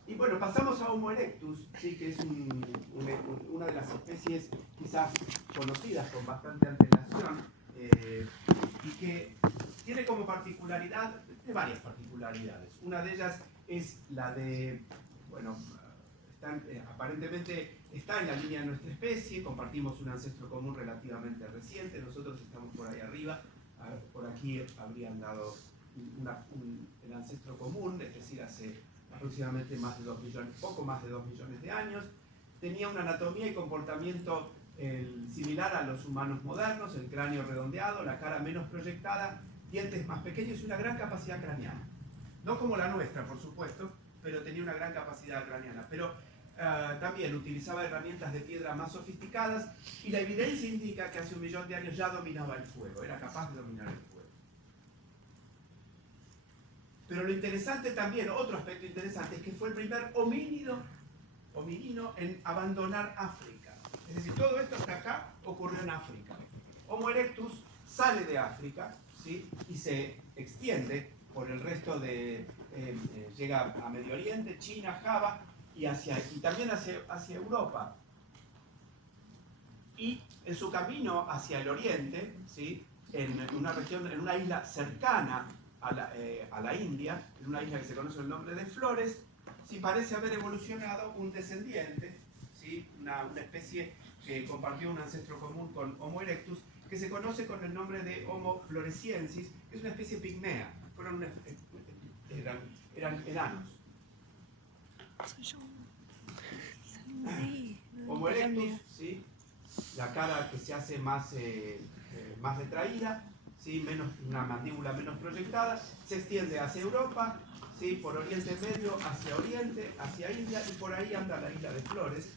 Y bueno, pasamos a Homo erectus, ¿sí? Que es una de las especies quizás conocidas con bastante antelación y que tiene como particularidad, de varias particularidades. Una de ellas es la de, bueno, aparentemente está en la línea de nuestra especie, compartimos un ancestro común relativamente reciente, nosotros estamos por ahí arriba, por aquí habrían dado el ancestro común, es decir, hace aproximadamente más de 2 millones, poco más de 2 millones de años. Tenía una anatomía y comportamiento similar a los humanos modernos, el cráneo redondeado, la cara menos proyectada, dientes más pequeños y una gran capacidad craneana. No como la nuestra, por supuesto, pero tenía una gran capacidad craneana. Pero también utilizaba herramientas de piedra más sofisticadas y la evidencia indica que hace 1 millón de años ya dominaba el fuego, era capaz de dominar el fuego. Pero lo interesante también, otro aspecto interesante, es que fue el primer hominino en abandonar África. Es decir, todo esto hasta acá ocurrió en África. Homo erectus sale de África, ¿sí? Y se extiende por el resto de... llega a Medio Oriente, China, Java, y también hacia Europa. Y en su camino hacia el oriente, ¿sí? En una región, en una isla cercana a la India, en una isla que se conoce el nombre de Flores, sí parece haber evolucionado un descendiente, ¿sí? Una especie que compartió un ancestro común con Homo erectus, que se conoce con el nombre de Homo floresiensis, que es una especie pigmea. Eran enanos. Homo erectus, ¿sí? La cara que se hace más retraída, ¿sí? Una mandíbula menos proyectada, se extiende hacia Europa, ¿sí? Por Oriente Medio, hacia Oriente, hacia India, y por ahí anda la isla de Flores,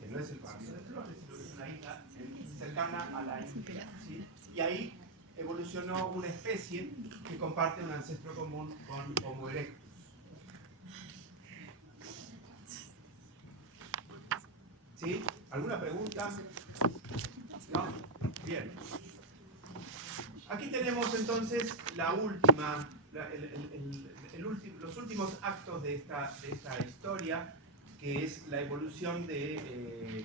que no es el barrio de Flores, sino que es una isla cercana a la India, ¿sí? Y ahí evolucionó una especie que comparte un ancestro común con Homo erectus. ¿Sí? ¿Alguna pregunta? ¿No? Bien. Aquí tenemos entonces la última, los últimos actos de esta historia, que es la evolución de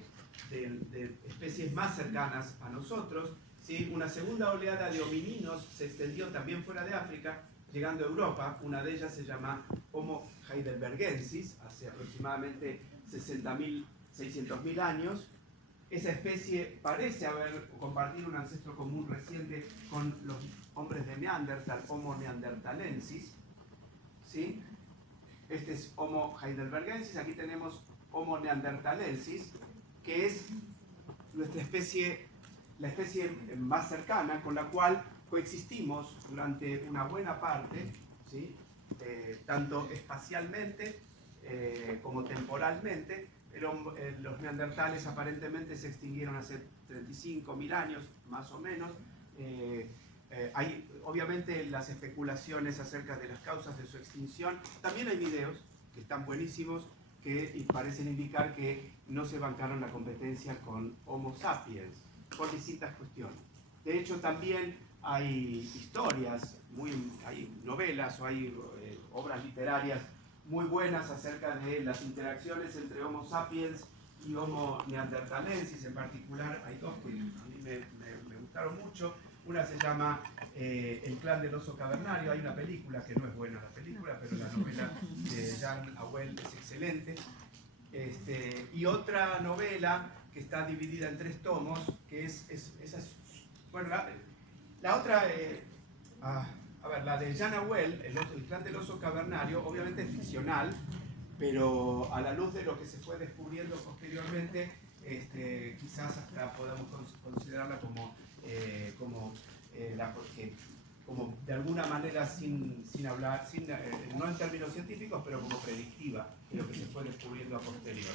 especies más cercanas a nosotros. ¿Sí? Una segunda oleada de homininos se extendió también fuera de África, llegando a Europa. Una de ellas se llama Homo heidelbergensis, hace aproximadamente 600.000 años. Esa especie parece haber compartido un ancestro común reciente con los hombres de Neandertal, Homo neanderthalensis, ¿sí? Este es Homo heidelbergensis, aquí tenemos Homo neanderthalensis, que es nuestra especie, la especie más cercana con la cual coexistimos durante una buena parte, ¿sí? Tanto espacialmente como temporalmente. Pero los neandertales aparentemente se extinguieron hace 35.000 años, más o menos. Hay obviamente las especulaciones acerca de las causas de su extinción. También hay videos que están buenísimos que parecen indicar que no se bancaron la competencia con Homo sapiens por distintas cuestiones. De hecho, también hay historias, hay novelas o hay obras literarias muy buenas acerca de las interacciones entre Homo sapiens y Homo neanderthalensis. En particular, hay dos que a mí me gustaron mucho. Una se llama El clan del oso cavernario. Hay una película que no es buena la película, pero la novela de Jan Howell es excelente. Y otra novela que está dividida en 3 tomos, que bueno, la otra... la de Jan Howell, el clan del oso cavernario, obviamente es ficcional, pero a la luz de lo que se fue descubriendo posteriormente, quizás hasta podamos considerarla como de alguna manera sin hablar, no en términos científicos, pero como predictiva de lo que se fue descubriendo a posteriori.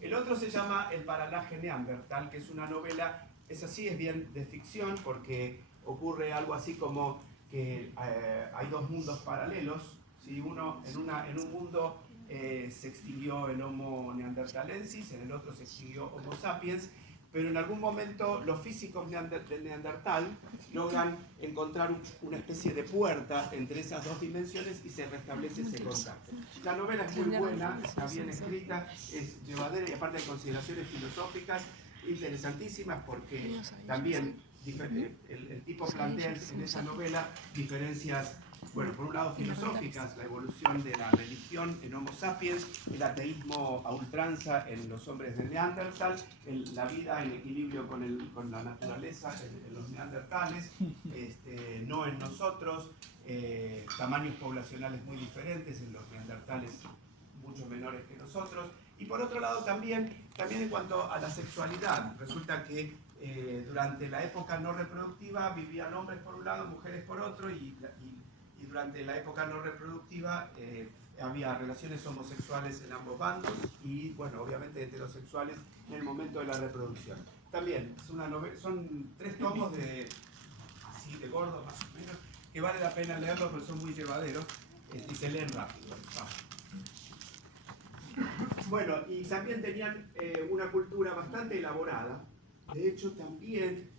El otro se llama El paralaje neandertal, que es una novela, es bien de ficción, porque ocurre algo así como que hay dos mundos paralelos. ¿Sí? Uno, en un mundo se extinguió el Homo neanderthalensis, en el otro se extinguió Homo sapiens, pero en algún momento los físicos del Neandertal logran encontrar una especie de puerta entre esas dos dimensiones y se restablece ese contacto. La novela es muy buena, está bien escrita, es llevadera y aparte de consideraciones filosóficas interesantísimas porque también el tipo plantea en esa novela diferencias, bueno, por un lado filosóficas, la evolución de la religión en Homo sapiens, el ateísmo a ultranza en los hombres de Neandertal, la vida en equilibrio con la naturaleza en los neandertales, no en nosotros, tamaños poblacionales muy diferentes en los neandertales, mucho menores que nosotros, y por otro lado también en cuanto a la sexualidad, resulta que durante la época no reproductiva vivían hombres por un lado, mujeres por otro, y durante la época no reproductiva había relaciones homosexuales en ambos bandos y, bueno, obviamente heterosexuales en el momento de la reproducción. También es una novela, son 3 tomos así de gordo más o menos, que vale la pena leerlos porque son muy llevaderos y se leen rápido. Bueno, y también tenían una cultura bastante elaborada. De hecho, también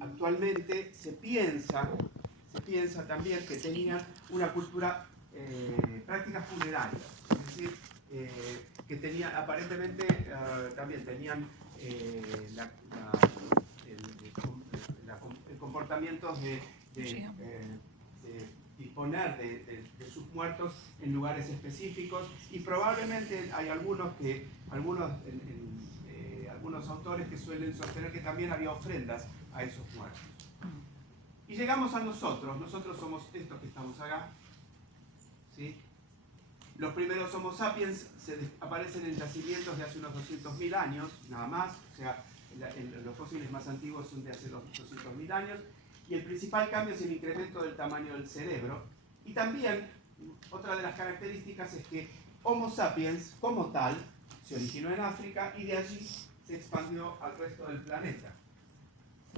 actualmente se piensa también que tenían una cultura prácticas funerarias, es decir, que tenían aparentemente también tenían el comportamiento de disponer de sus muertos en lugares específicos y probablemente hay algunos autores que suelen sostener que también había ofrendas a esos muertos. Y llegamos a nosotros somos estos que estamos acá, ¿sí? Los primeros Homo sapiens aparecen en yacimientos de hace unos 200.000 años, nada más, o sea, los fósiles más antiguos son de hace 200.000 años, y el principal cambio es el incremento del tamaño del cerebro, y también otra de las características es que Homo sapiens, como tal, se originó en África y de allí se expandió al resto del planeta,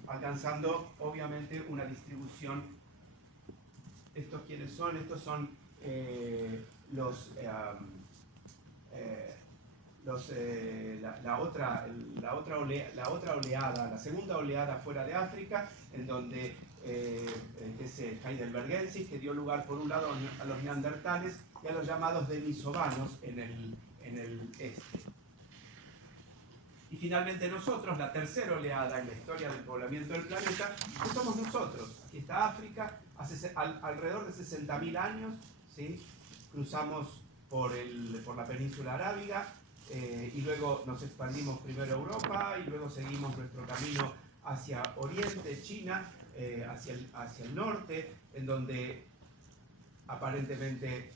alcanzando obviamente una distribución. ¿Estos quiénes son? Estos son la otra oleada, la segunda oleada fuera de África, en donde es el Heidelbergensis, que dio lugar por un lado a los neandertales y a los llamados denisovanos en el este. Y finalmente nosotros, la tercera oleada en la historia del poblamiento del planeta, que somos nosotros. Aquí está África, hace alrededor de 60.000 años, ¿sí? Cruzamos por la península arábiga y luego nos expandimos primero a Europa y luego seguimos nuestro camino hacia Oriente, China, hacia el norte, en donde aparentemente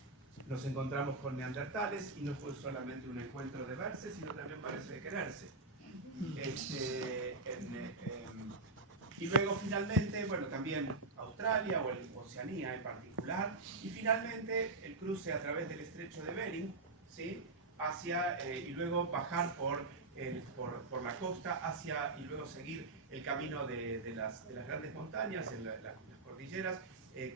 nos encontramos con neandertales y no fue solamente un encuentro de verse, sino también parece de quererse. Y luego finalmente, bueno, también Australia o Oceanía en particular, y finalmente el cruce a través del estrecho de Bering, ¿sí? Y luego bajar por la costa y luego seguir el camino de las grandes montañas, en las cordilleras,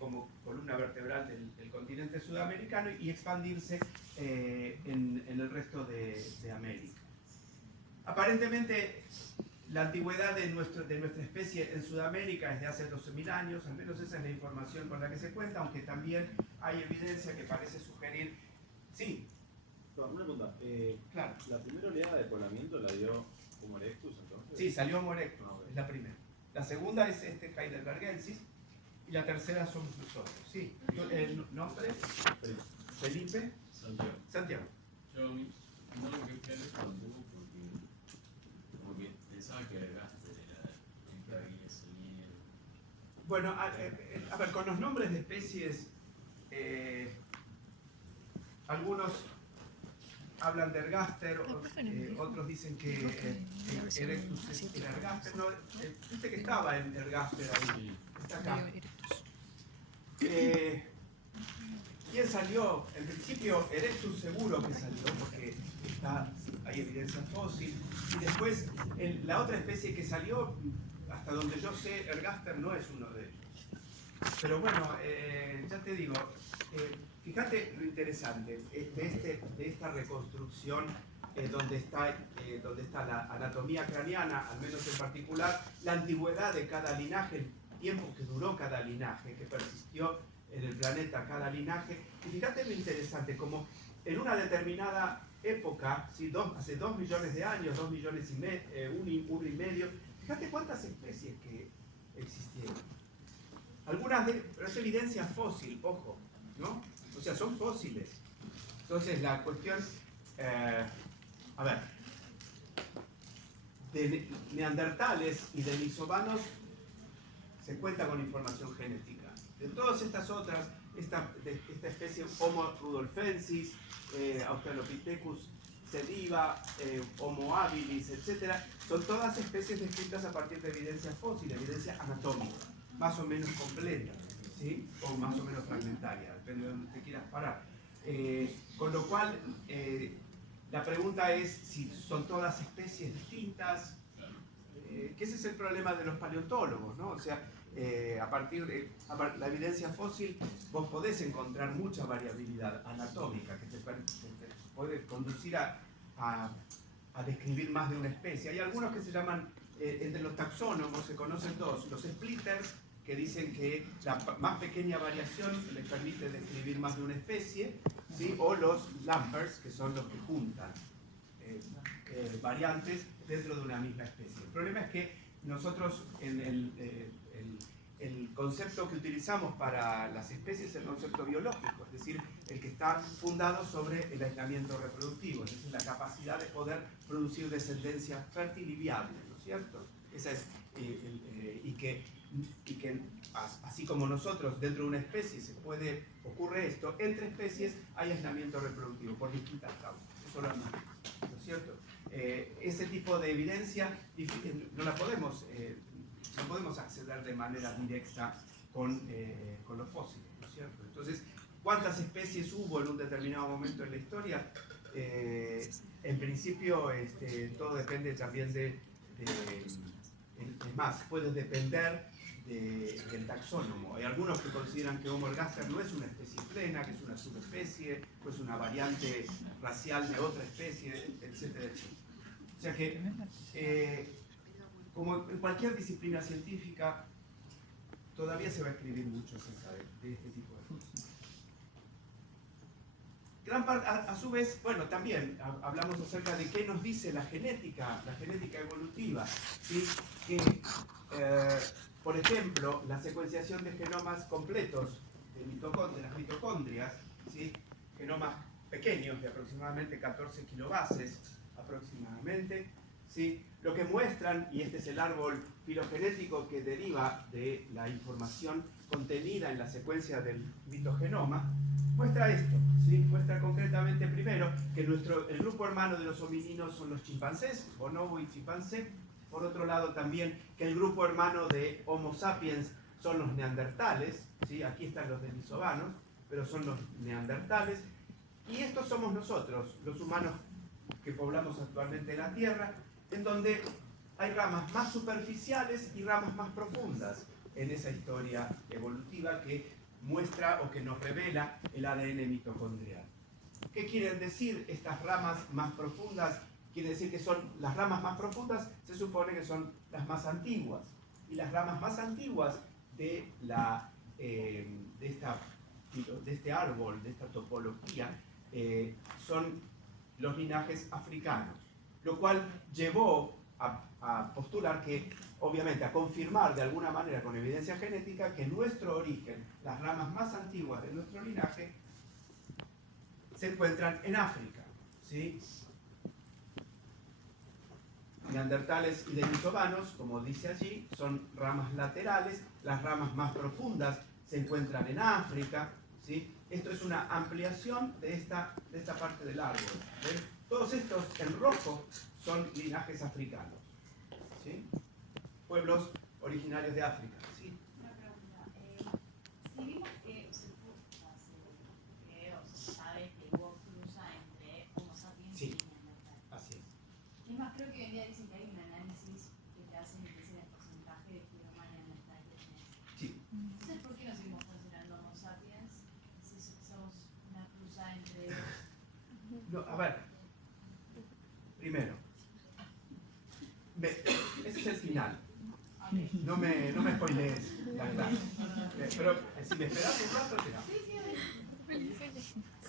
como columna vertebral del continente sudamericano y expandirse en el resto de América. Aparentemente, la antigüedad de nuestra especie en Sudamérica es de hace 12.000 años, al menos esa es la información con la que se cuenta, aunque también hay evidencia que parece sugerir... Sí. Una pregunta. Claro. ¿La primera oleada de poblamiento la dio Homo erectus entonces? Sí, salió Homo erectus, es la primera. La segunda es Heidelbergensis y la tercera somos nosotros. Sí. ¿El nombre? Felipe. Santiago. Yo no lo que quería es tampoco porque pensaba que Gaster era el que seguir. Bueno, a ver, con los nombres de especies, algunos hablan de Ergaster, otros dicen que Erectus era Ergaster. No, viste que estaba en Ergaster ahí, está acá. ¿Quién salió? En principio Erectus seguro que salió, porque hay evidencia fósil. Y después, la otra especie que salió, hasta donde yo sé, Ergaster no es uno de ellos. Pero bueno, ya te digo, fíjate lo interesante de esta reconstrucción donde está la anatomía craneana, al menos en particular, la antigüedad de cada linaje, el tiempo que duró cada linaje, que persistió en el planeta cada linaje. Y fíjate lo interesante, como en una determinada época, ¿sí? Hace 2 millones de años, 2 millones y uno y medio, fíjate cuántas especies que existieron. Algunas pero es evidencia fósil, ojo, ¿no? O sea, son fósiles. Entonces la cuestión, a ver, de neandertales y de denisovanos se cuenta con información genética. De todas estas otras, esta especie Homo rudolfensis, Australopithecus sediva, Homo habilis, etc., son todas especies descritas a partir de evidencia fósil, evidencia anatómica, más o menos completa, ¿sí? O más o menos fragmentaria, depende de donde te quieras parar. Con lo cual, la pregunta es si son todas especies distintas, que ese es el problema de los paleontólogos, ¿no? O sea, a partir de la evidencia fósil vos podés encontrar mucha variabilidad anatómica que te puede conducir a describir más de una especie. Hay algunos que se llaman, entre los taxónomos se conocen dos, los splitters, que dicen que la más pequeña variación les permite describir más de una especie, ¿sí? O los lumpers, que son los que juntan variantes dentro de una misma especie. El problema es que nosotros en el concepto que utilizamos para las especies es el concepto biológico, es decir, el que está fundado sobre el aislamiento reproductivo, es decir, la capacidad de poder producir descendencia fértil y viable, ¿no es cierto? Esa es, y que así como nosotros dentro de una especie ocurre esto, entre especies hay aislamiento reproductivo por distintas causas, eso lo admito, ¿no es cierto? Ese tipo de evidencia no podemos acceder de manera directa con los fósiles, ¿no es cierto? Entonces, ¿cuántas especies hubo en un determinado momento en la historia? En principio, todo depende también es más, puede depender del taxónomo. Hay algunos que consideran que Homo ergaster no es una especie plena, que es una subespecie, o es una variante racial de otra especie, etcétera, etcétera. O sea que, como en cualquier disciplina científica, todavía se va a escribir mucho acerca de este tipo de cosas. Gran parte, a su vez, bueno, también hablamos acerca de qué nos dice la genética evolutiva, ¿sí? Que, por ejemplo, la secuenciación de genomas completos de las mitocondrias, ¿sí? Genomas pequeños de aproximadamente 14 kilobases, aproximadamente, ¿sí? Lo que muestran, y este es el árbol filogenético que deriva de la información contenida en la secuencia del mitogenoma, muestra esto, ¿sí? Muestra concretamente primero que el grupo hermano de los homininos son los chimpancés, bonobo y chimpancé. Por otro lado también que el grupo hermano de Homo sapiens son los neandertales, ¿sí? Aquí están los denisovanos, pero son los neandertales. Y estos somos nosotros, los humanos que poblamos actualmente la Tierra, en donde hay ramas más superficiales y ramas más profundas en esa historia evolutiva que muestra o que nos revela el ADN mitocondrial. ¿Qué quieren decir estas ramas más profundas? Quiere decir que son las ramas más profundas, se supone que son las más antiguas. Y las ramas más antiguas de este árbol, de esta topología, son los linajes africanos. Lo cual llevó a postular que, obviamente, a confirmar de alguna manera con evidencia genética que nuestro origen, las ramas más antiguas de nuestro linaje, se encuentran en África, ¿sí? Neandertales y denisovanos, como dice allí, son ramas laterales, las ramas más profundas se encuentran en África, ¿sí? Esto es una ampliación de esta parte del árbol. ¿Ven? Todos estos en rojo son linajes africanos, ¿sí? Pueblos originarios de África, ¿sí? Una pregunta. Si vimos que se sabe que hubo cruza entre Homo sapiens Sí. y Neandertal. Así es. Es más, creo que hoy en día dicen que hay un análisis que te hacen que es el porcentaje de genoma Neandertal que tenés. Sí. Entonces, ¿por qué no se Claro. Pero si me esperas un rato, te da.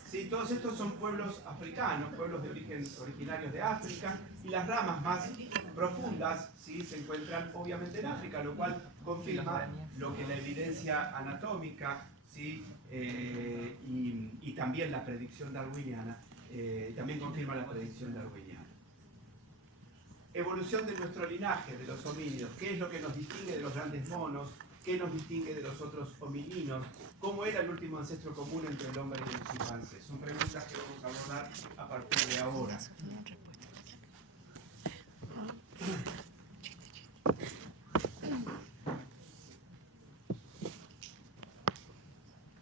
Sí, todos estos son pueblos africanos, pueblos de origen originarios de África, y las ramas más profundas, ¿sí?, se encuentran obviamente en África, lo cual confirma lo que la evidencia anatómica, ¿sí?, y también la predicción darwiniana, también confirma la predicción darwiniana. Evolución de nuestro linaje, de los homínidos. ¿Qué es lo que nos distingue de los grandes monos? ¿Qué nos distingue de los otros homininos? ¿Cómo era el último ancestro común entre el hombre y el chimpancé? Son preguntas que vamos a abordar a partir de ahora.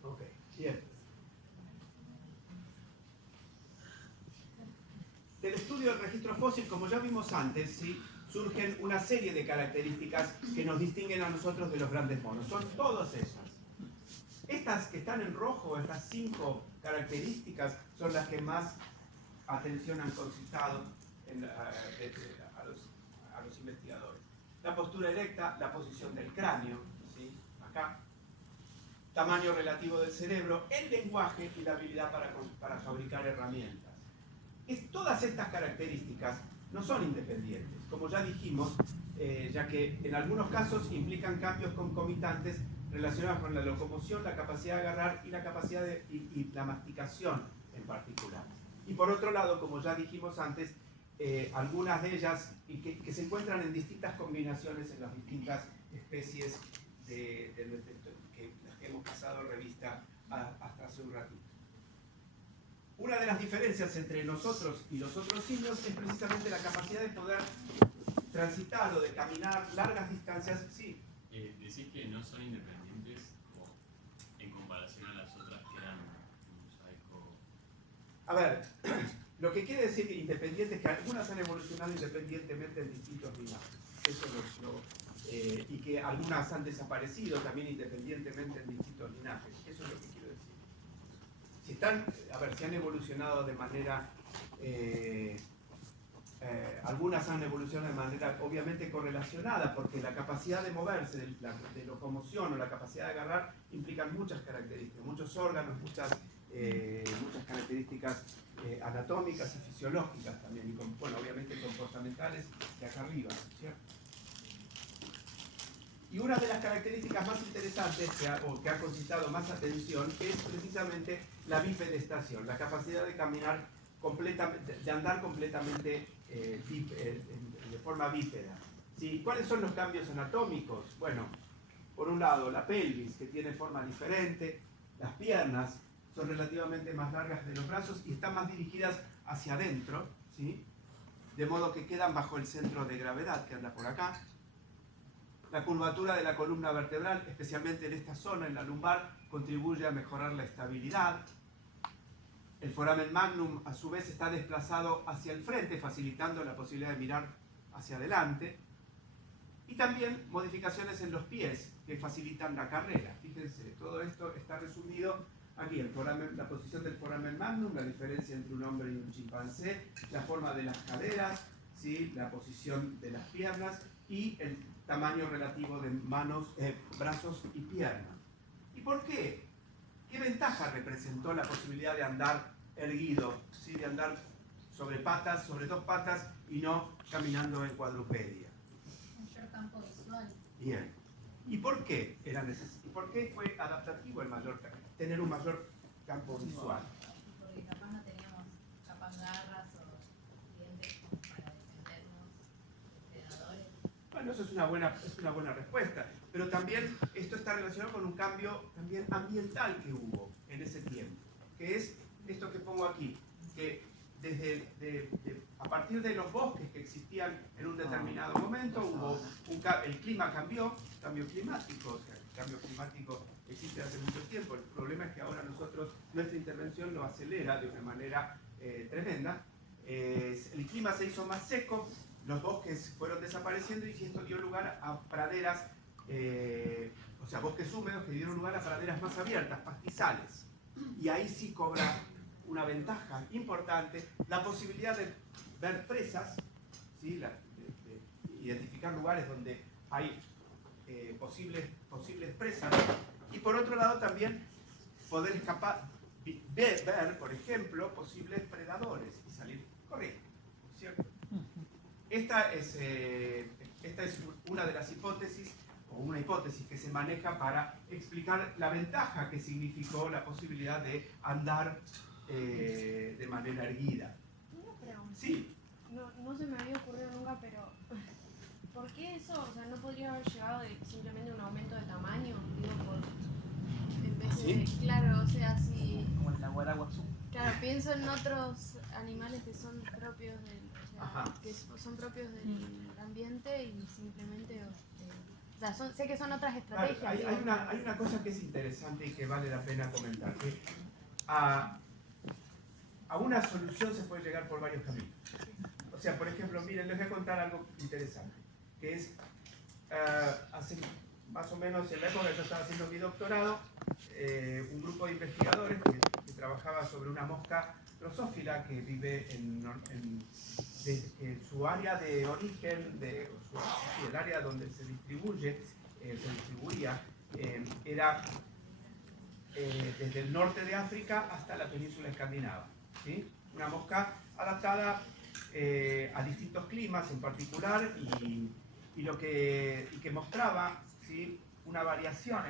Ok, bien. Del estudio del registro fósil, como ya vimos antes, ¿sí?, surgen una serie de características que nos distinguen a nosotros de los grandes monos. Son todas esas. Estas que están en rojo, estas 5 características, son las que más atención han concitado a los investigadores. La postura erecta, la posición del cráneo, ¿sí?, acá, tamaño relativo del cerebro, el lenguaje y la habilidad para fabricar herramientas. Todas estas características no son independientes, como ya dijimos, ya que en algunos casos implican cambios concomitantes relacionados con la locomoción, la capacidad de agarrar y la capacidad y la masticación en particular. Y por otro lado, como ya dijimos antes, algunas de ellas que se encuentran en distintas combinaciones en las distintas especies que las que hemos pasado revista hasta hace un ratito. Una de las diferencias entre nosotros y los otros simios es precisamente la capacidad de poder transitar o de caminar largas distancias. Sí. Decís que no son independientes en comparación a las otras que eran un mosaico. A ver, lo que quiere decir independiente es que algunas han evolucionado independientemente en distintos linajes. Eso y que algunas han desaparecido también independientemente en distintos linajes. Eso es lo que quiero decir. Si han evolucionado de manera, algunas han evolucionado de manera obviamente correlacionada, porque la capacidad de moverse, de locomoción o la capacidad de agarrar implican muchas características, muchos órganos, muchas características anatómicas y fisiológicas también, y bueno, obviamente comportamentales de acá arriba, ¿cierto? Y una de las características más interesantes que ha concitado más atención es precisamente la bipedestación, la capacidad de caminar completamente, de andar completamente de forma bípeda. ¿Sí? ¿Cuáles son los cambios anatómicos? Bueno, por un lado la pelvis, que tiene forma diferente, las piernas son relativamente más largas de los brazos y están más dirigidas hacia adentro, ¿sí?, de modo que quedan bajo el centro de gravedad que anda por acá. La curvatura de la columna vertebral, especialmente en esta zona, en la lumbar, contribuye a mejorar la estabilidad. El foramen magnum, a su vez, está desplazado hacia el frente, facilitando la posibilidad de mirar hacia adelante. Y también modificaciones en los pies, que facilitan la carrera. Fíjense, todo esto está resumido aquí, la posición del foramen magnum, la diferencia entre un hombre y un chimpancé, la forma de las caderas, ¿sí?, la posición de las piernas y el tamaño relativo de manos, brazos y piernas. ¿Y por qué? ¿Qué ventaja representó la posibilidad de andar erguido, ¿sí?, de andar sobre patas, sobre 2 patas y no caminando en cuadrupedia? Mayor campo visual. Bien. ¿Y por qué era necesario? ¿Y por qué fue adaptativo tener un mayor campo visual? Porque capaz no teníamos garras o dientes para defendernos de predadores. Bueno, eso es una buena respuesta. Pero también esto está relacionado con un cambio también ambiental que hubo en ese tiempo, que es esto que pongo aquí, que a partir de los bosques que existían en un determinado momento, el clima cambió, cambio climático, o sea, el cambio climático existe hace mucho tiempo. El problema es que ahora nuestra intervención lo acelera de una manera tremenda. El clima se hizo más seco, los bosques fueron desapareciendo y esto dio lugar a praderas, o sea, bosques húmedos que dieron lugar a praderas más abiertas, pastizales. Y ahí sí cobra una ventaja importante la posibilidad de ver presas, ¿sí?, de identificar lugares donde hay posibles presas, y por otro lado también poder ver, por ejemplo, posibles predadores y salir corriendo, ¿cierto? Esta es una de las hipótesis, o una hipótesis que se maneja para explicar la ventaja que significó la posibilidad de andar de manera erguida. Una pregunta. Sí, No se me había ocurrido nunca, pero ¿por qué eso? O sea, ¿no podría haber llegado de simplemente un aumento de tamaño? Digo, en vez de... ¿Sí? Claro, o sea, si... Como el aguaraguazú. Claro, pienso en otros animales que son propios del... O sea, Ajá. que son propios del ambiente y simplemente... o sea, sé que son otras Claro, estrategias. hay una cosa que es interesante y que vale la pena comentar, que a una solución se puede llegar por varios caminos. O sea, por ejemplo, miren, les voy a contar algo interesante, que es, hace más o menos en la época que yo estaba haciendo mi doctorado, un grupo de investigadores que trabajaba sobre una mosca drosófila que vive en su área de origen, el área donde se distribuía, era desde el norte de África hasta la península escandinava, ¿sí? Una mosca adaptada a distintos climas en particular y que mostraba, ¿sí?, una variación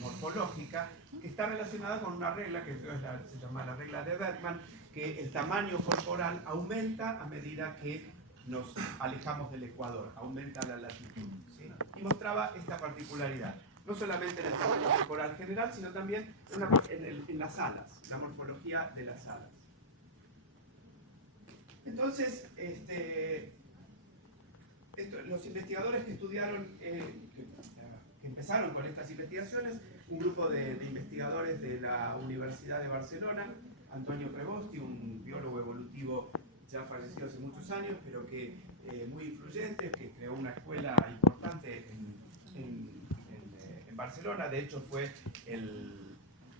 morfológica que está relacionada con una regla que se llama la regla de Bergman, que el tamaño corporal aumenta a medida que nos alejamos del ecuador, aumenta la latitud, ¿sí? Y mostraba esta particularidad, no solamente en el tamaño corporal general, sino también en las alas, la morfología de las alas. Entonces, los investigadores que estudiaron, que empezaron con estas investigaciones, un grupo de investigadores de la Universidad de Barcelona, Antonio Prevosti, un biólogo evolutivo ya fallecido hace muchos años, pero que muy influyente, que creó una escuela importante en Barcelona. De hecho, fue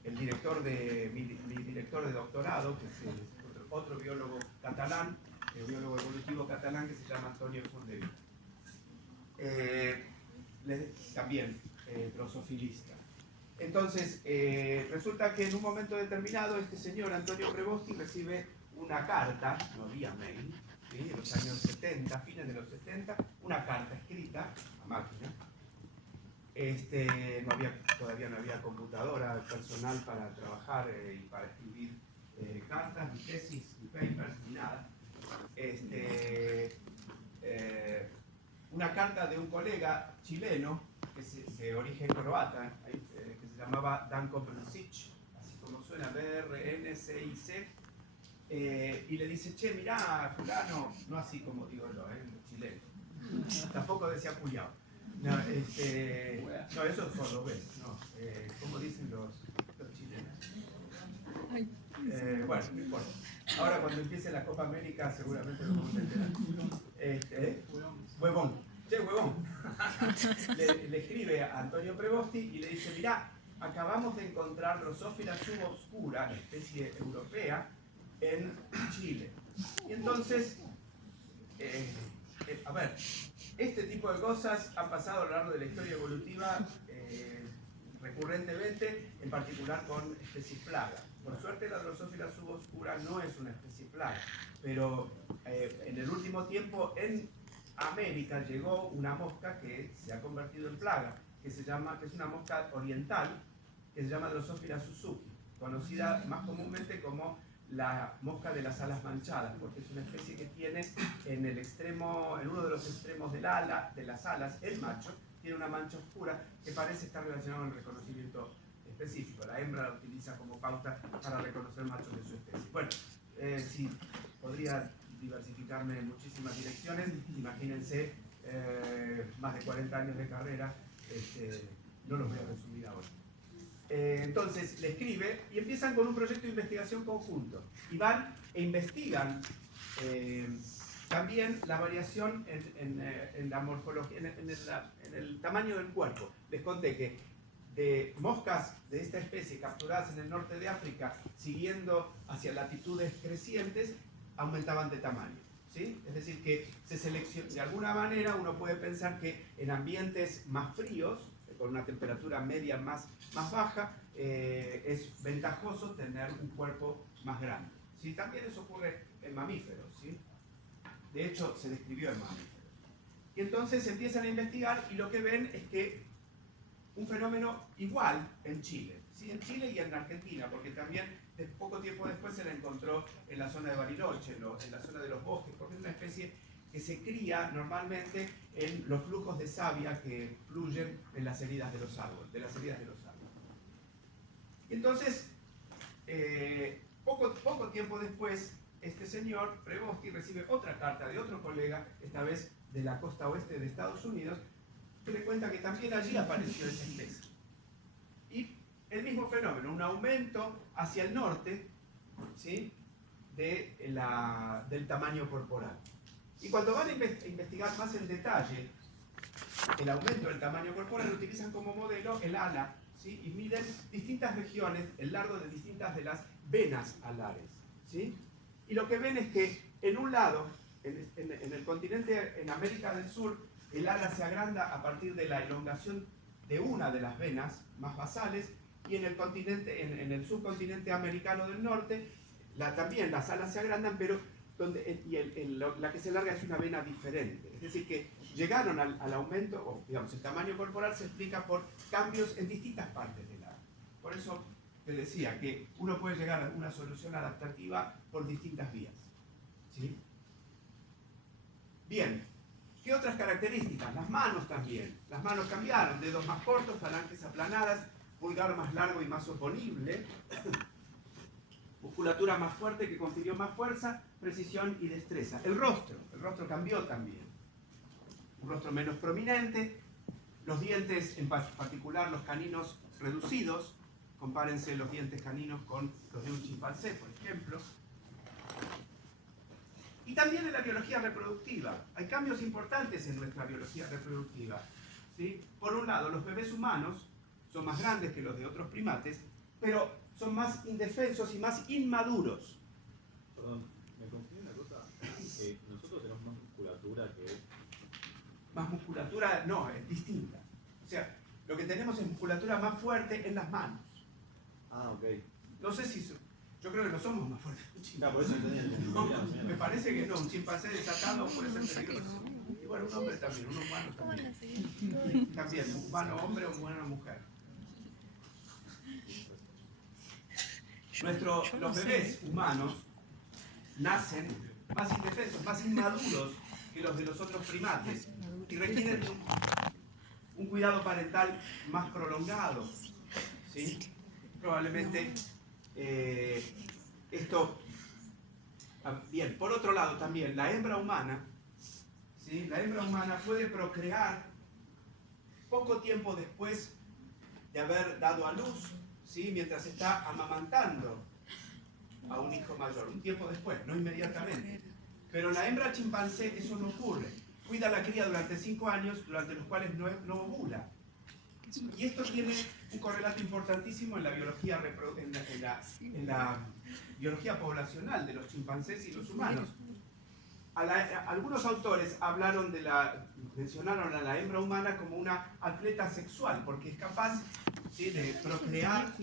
mi director de doctorado, que es otro biólogo catalán, biólogo evolutivo catalán, que se llama Antonio Fondevila. También drosofilista. Entonces, resulta que en un momento determinado este señor Antonio Prevosti recibe una carta, no había mail, ¿sí?, en los años 70, fines de los 70, una carta escrita a máquina. Todavía no había computadora personal para trabajar y para escribir cartas, ni tesis, ni papers, ni nada. Una carta de un colega chileno que es de origen croata, que se llamaba Danko Brncic, así como suena, B-R-N-C-I-C, y le dice: che, mirá, fulano, no así como digo yo, chileno, tampoco decía culiao. No, eso es cordobés, no, ¿cómo dicen los chilenos? Bueno, no importa. Ahora cuando empiece la Copa América seguramente lo vamos a enterar. Huevón. Che, huevón. Le escribe a Antonio Prevosti y le dice: mirá, acabamos de encontrar Drosophila subobscura, la especie europea, en Chile. Y entonces, a ver, este tipo de cosas han pasado a lo largo de la historia evolutiva recurrentemente, en particular con especies plaga. Por suerte la Drosophila subobscura no es una especie plaga, pero en el último tiempo en América llegó una mosca que se ha convertido en plaga, que es una mosca oriental, que se llama Drosophila Suzuki, conocida más comúnmente como la mosca de las alas manchadas, porque es una especie que tiene en uno de los extremos de las alas, el macho, tiene una mancha oscura que parece estar relacionada con el reconocimiento específico. La hembra la utiliza como pauta para reconocer machos de su especie. Bueno, sí, podría diversificarme en muchísimas direcciones, imagínense más de 40 años de carrera, no los voy a resumir ahora. Entonces le escribe y empiezan con un proyecto de investigación conjunto y van e investigan también la variación en la morfología, en el tamaño del cuerpo. Les conté que de moscas de esta especie capturadas en el norte de África, siguiendo hacia latitudes crecientes, aumentaban de tamaño. ¿sí? Es decir, que de alguna manera uno puede pensar que en ambientes más fríos, con una temperatura media más baja, es ventajoso tener un cuerpo más grande. ¿Sí? También eso ocurre en mamíferos, ¿sí? De hecho, se describió en mamíferos. Y entonces empiezan a investigar y lo que ven es que un fenómeno igual en Chile, ¿sí? En Chile y en Argentina, porque también poco tiempo después se la encontró en la zona de Bariloche, en la zona de los bosques, porque es una especie que se cría normalmente en los flujos de savia que fluyen en las heridas de los árboles, Y entonces, poco tiempo después, este señor, Prevostky, recibe otra carta de otro colega, esta vez de la costa oeste de Estados Unidos, que le cuenta que también allí apareció esa especie. Y el mismo fenómeno, un aumento hacia el norte, ¿sí? Del tamaño corporal. Y cuando van a investigar más en detalle el aumento del tamaño corporal, utilizan como modelo el ala, ¿sí? Y miden distintas regiones, el largo de distintas de las venas alares, ¿sí? Y lo que ven es que en un lado, en el continente, en América del Sur, el ala se agranda a partir de la elongación de una de las venas más basales, y en el subcontinente americano del norte, también las alas se agrandan, pero la que se larga es una vena diferente. Es decir, que llegaron al aumento, o digamos, el tamaño corporal se explica por cambios en distintas partes del ala. Por eso te decía que uno puede llegar a una solución adaptativa por distintas vías, ¿sí? Bien, ¿qué otras características? Las manos también. Las manos cambiaron, dedos más cortos, falanges aplanadas, pulgar más largo y más oponible, musculatura más fuerte que confirió más fuerza, precisión y destreza. El rostro cambió también. Un rostro menos prominente, los dientes, en particular los caninos reducidos, compárense los dientes caninos con los de un chimpancé, por ejemplo. Y también en la biología reproductiva. Hay cambios importantes en nuestra biología reproductiva, ¿sí? Por un lado, los bebés humanos son más grandes que los de otros primates, pero son más indefensos y más inmaduros. Perdón, me confundí una cosa. Nosotros tenemos más musculatura que... Más musculatura, no, es distinta. O sea, lo que tenemos es musculatura más fuerte en las manos. Ah, ok. No sé si... Yo creo que no somos más fuertes que un chimpancé. Claro, por eso entendí. No, me parece que no. Un chimpancé desatado puede ser peligroso. Y bueno, un hombre también, un humano también. También, un humano hombre o humana mujer. Los bebés humanos nacen más indefensos, más inmaduros que los de los otros primates y requieren un cuidado parental más prolongado, ¿sí? Probablemente esto... Bien, por otro lado también, la hembra humana, ¿sí? La hembra humana puede procrear poco tiempo después de haber dado a luz, ¿sí? Mientras está amamantando a un hijo mayor, un tiempo después, no inmediatamente. Pero en la hembra chimpancé eso no ocurre. Cuida a la cría durante 5 años, durante los cuales no ovula. Y esto tiene un correlato importantísimo en la biología, en la biología poblacional de los chimpancés y los humanos. Algunos autores mencionaron a la hembra humana como una atleta sexual, porque es capaz, ¿sí?, de procrear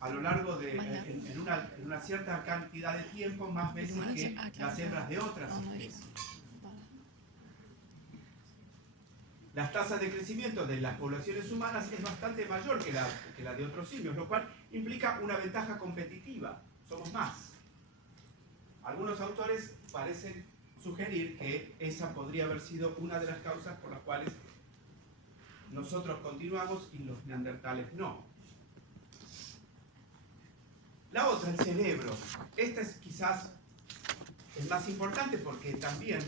a lo largo de en una cierta cantidad de tiempo más veces que las hembras de otras especies. Las tasas de crecimiento de las poblaciones humanas es bastante mayor que la de otros simios, lo cual implica una ventaja competitiva. Somos más. Algunos autores parecen sugerir que esa podría haber sido una de las causas por las cuales nosotros continuamos y los neandertales no. La otra, el cerebro. Esta es quizás el más importante porque también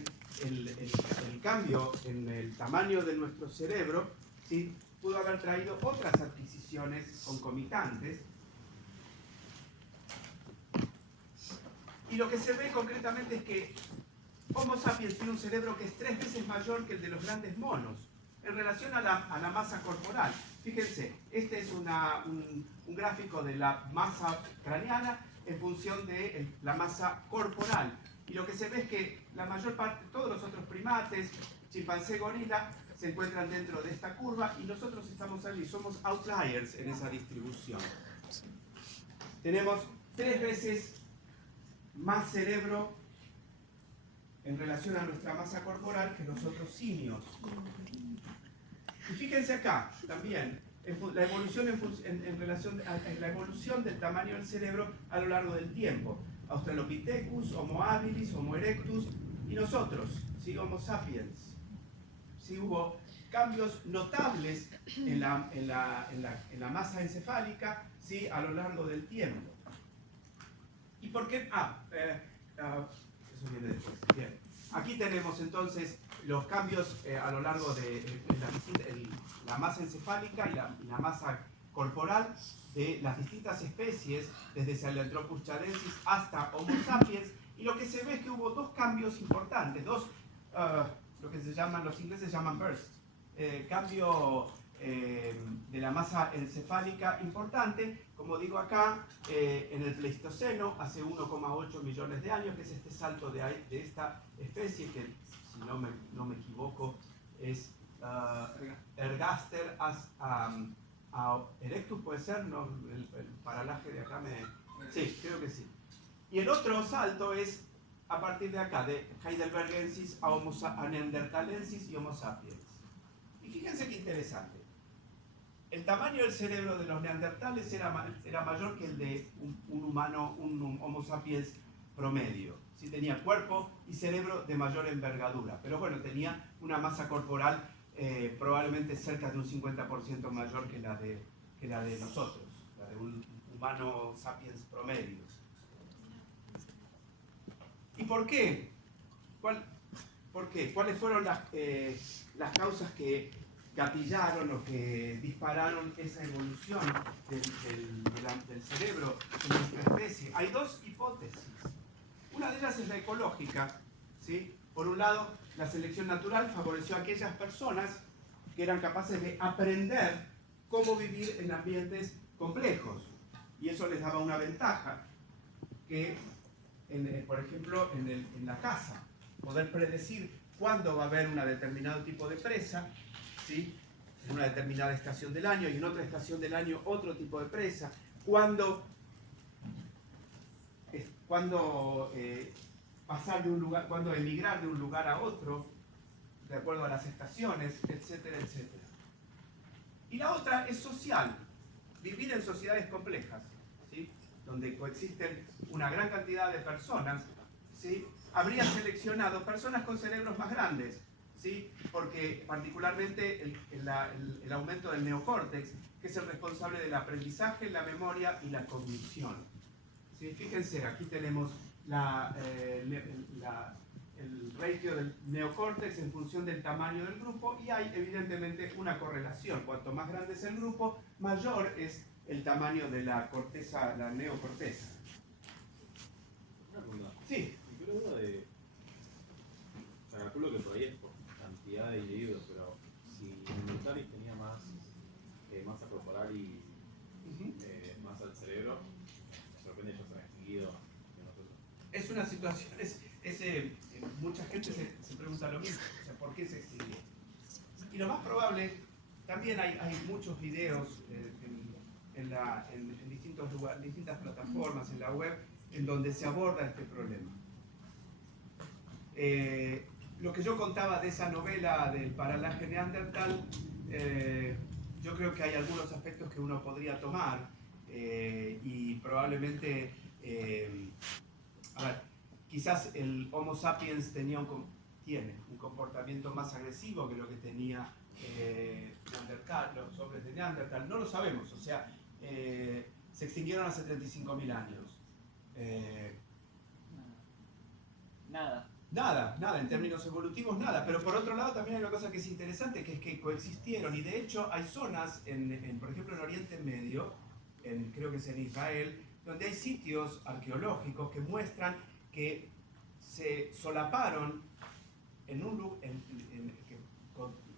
el cambio en el tamaño de nuestro cerebro, ¿sí?, pudo haber traído otras adquisiciones concomitantes. Y lo que se ve concretamente es que Homo sapiens tiene un cerebro que es 3 veces mayor que el de los grandes monos en relación a la masa corporal. Fíjense, este es un gráfico de la masa craneana en función de la masa corporal. Y lo que se ve es que la mayor parte, todos los otros primates, chimpancé, gorila, se encuentran dentro de esta curva y nosotros estamos allí, somos outliers en esa distribución. Tenemos 3 veces más cerebro en relación a nuestra masa corporal que los otros simios. Y fíjense acá también, la evolución en relación a la evolución del tamaño del cerebro a lo largo del tiempo. Australopithecus, Homo habilis, Homo erectus y nosotros, ¿sí? Homo sapiens. ¿Sí? Hubo cambios notables en la masa encefálica, ¿sí? A lo largo del tiempo. ¿Y por qué? Eso viene después. Bien. Aquí tenemos entonces los cambios a lo largo de la masa encefálica y la masa corporal de las distintas especies, desde Sahelanthropus chadensis hasta Homo sapiens, y lo que se ve es que hubo 2 cambios importantes, lo que se llaman, los ingleses llaman bursts, cambio de la masa encefálica importante, como digo acá, en el Pleistoceno, hace 1,8 millones de años, que es este salto de esta especie, que si no me equivoco es Ergaster a Erectus, puede ser, no, el paralaje de acá sí, creo que sí. Y el otro salto es a partir de acá, de Heidelbergensis a Neanderthalensis y Homo sapiens. Y fíjense qué interesante. El tamaño del cerebro de los neandertales era mayor que el de un humano, un Homo sapiens promedio. Sí, tenía cuerpo y cerebro de mayor envergadura, pero bueno, tenía una masa corporal probablemente cerca de un 50% mayor que la de nosotros, la de un humano sapiens promedio. ¿Y por qué? ¿Por qué? ¿Cuáles fueron las causas que gatillaron o que dispararon esa evolución del cerebro en nuestra especie? Hay 2 hipótesis. Una de ellas es la ecológica, ¿sí? Por un lado, la selección natural favoreció a aquellas personas que eran capaces de aprender cómo vivir en ambientes complejos. Y eso les daba una ventaja, que, por ejemplo, en la caza, poder predecir cuándo va a haber un determinado tipo de presa, ¿sí? En una determinada estación del año y en otra estación del año otro tipo de presa, cuándo pasar de un lugar, cuándo emigrar de un lugar a otro, de acuerdo a las estaciones, etcétera, etcétera. Y la otra es social, vivir en sociedades complejas, ¿sí? Donde coexisten una gran cantidad de personas, ¿sí? Habría seleccionado personas con cerebros más grandes, ¿sí? Porque particularmente el aumento del neocórtex, que es el responsable del aprendizaje, la memoria y la cognición. ¿Sí? Fíjense, aquí tenemos el ratio del neocórtex en función del tamaño del grupo y hay evidentemente una correlación. Cuanto más grande es el grupo, mayor es el tamaño de la corteza, la neocorteza. Una pregunta. Sí. Yo creo uno de. O sea, calculo que por ahí es por cantidad de individuos, pero si Neandertalis tenía más masa corporal y masa del cerebro, de repente ellos se han extinguido de nosotros. Es una situación, mucha gente se pregunta lo mismo, o sea, ¿por qué se extinguió? Y lo más probable, también hay muchos videos en distintos lugares, distintas plataformas en la web, en donde se aborda este problema. Lo que yo contaba de esa novela del paralaje neandertal, yo creo que hay algunos aspectos que uno podría tomar y probablemente, a ver, quizás el Homo sapiens tiene un comportamiento más agresivo que lo que tenía Neandertal, los hombres de Neandertal, no lo sabemos, o sea, se extinguieron hace 35.000 años. Nada, en términos evolutivos nada, pero por otro lado también hay una cosa que es interesante, que es que coexistieron y de hecho hay zonas, por ejemplo en Oriente Medio, creo que es en Israel, donde hay sitios arqueológicos que muestran que se solaparon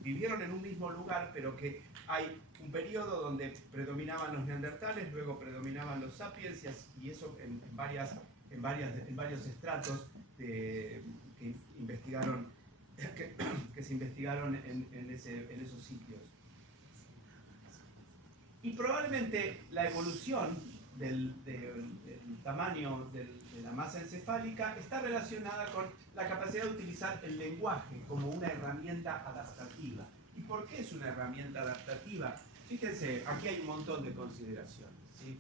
vivieron en un mismo lugar, pero que hay un periodo donde predominaban los neandertales, luego predominaban los sapiens y eso en varios estratos que investigaron, que se investigaron en esos sitios. Y probablemente la evolución del tamaño de la masa encefálica está relacionada con la capacidad de utilizar el lenguaje como una herramienta adaptativa. ¿Y por qué es una herramienta adaptativa? Fíjense, aquí hay un montón de consideraciones, ¿sí?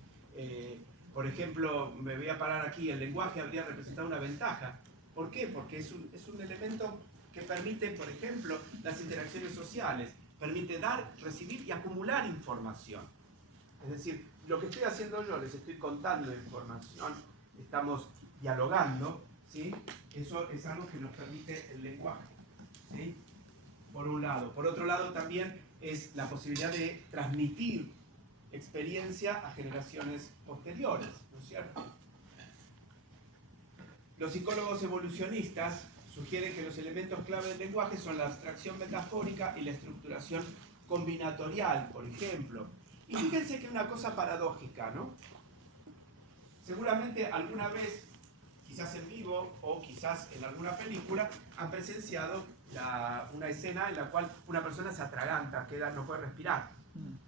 Por ejemplo, me voy a parar aquí, el lenguaje habría representado una ventaja. ¿Por qué? Porque es un elemento que permite, por ejemplo, las interacciones sociales, permite dar, recibir y acumular información. Es decir, lo que estoy haciendo yo, les estoy contando información, estamos dialogando, ¿sí? Eso es algo que nos permite el lenguaje, ¿sí? Por un lado. Por otro lado también es la posibilidad de transmitir experiencia a generaciones posteriores, ¿no es cierto? Los psicólogos evolucionistas sugieren que los elementos clave del lenguaje son la abstracción metafórica y la estructuración combinatorial, por ejemplo. Y fíjense que es una cosa paradójica, ¿no? Seguramente alguna vez, quizás en vivo o quizás en alguna película, han presenciado una escena en la cual una persona se atraganta, no puede respirar,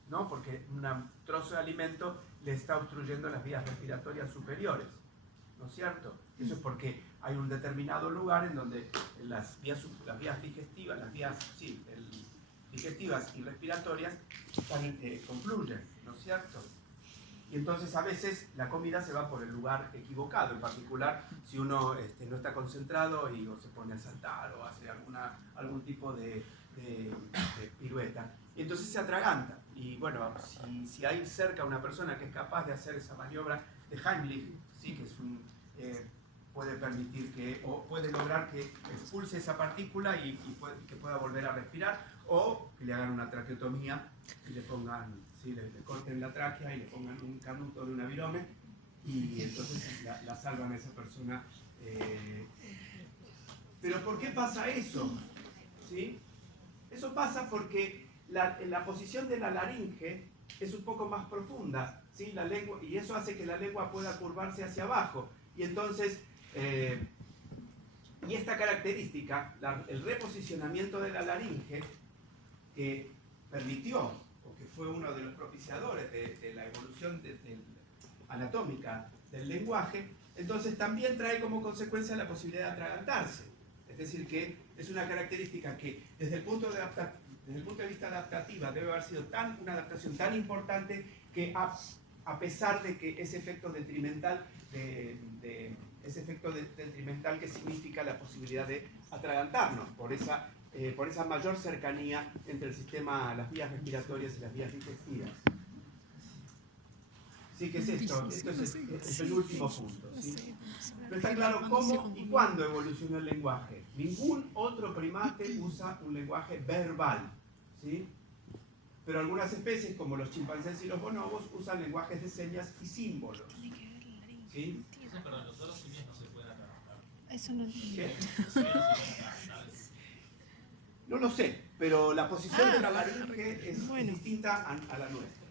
¿no? Porque un trozo de alimento le está obstruyendo las vías respiratorias superiores, ¿no es cierto? Eso es porque hay un determinado lugar en donde las vías digestivas, digestivas y respiratorias confluyen, ¿no es cierto? Y entonces a veces la comida se va por el lugar equivocado, en particular si uno no está concentrado o se pone a saltar o hace algún tipo de pirueta. Y entonces se atraganta. Y bueno, si hay cerca una persona que es capaz de hacer esa maniobra de Heimlich, ¿sí? Que es puede permitir o puede lograr que expulse esa partícula y que pueda volver a respirar, o que le hagan una traqueotomía y le pongan, ¿sí? le corten la tráquea y le pongan un canuto de una virome y entonces la salvan a esa persona. Pero ¿por qué pasa eso? ¿Sí? Eso pasa porque la posición de la laringe es un poco más profunda, ¿sí? La lengua, y eso hace que la lengua pueda curvarse hacia abajo. Y entonces, y esta característica, el reposicionamiento de la laringe, que permitió, o que fue uno de los propiciadores de la evolución anatómica del lenguaje, entonces también trae como consecuencia la posibilidad de atragantarse. Es decir, que es una característica que desde el punto de vista adaptativa debe haber sido una adaptación tan importante que a pesar de que ese efecto detrimental que significa la posibilidad de atragantarnos por esa mayor cercanía entre el sistema, las vías respiratorias y las vías digestivas. Sí, ¿qué es esto? Esto es el último punto, ¿sí? Pero está claro cómo y cuándo evolucionó el lenguaje. Ningún otro primate usa un lenguaje verbal, ¿sí? Pero algunas especies, como los chimpancés y los bonobos, usan lenguajes de señas y símbolos, ¿sí? Perdón, los otros simios no se pueden atragantar. Eso no ¿Qué? No lo sé, pero la posición de la laringe es distinta a la nuestra.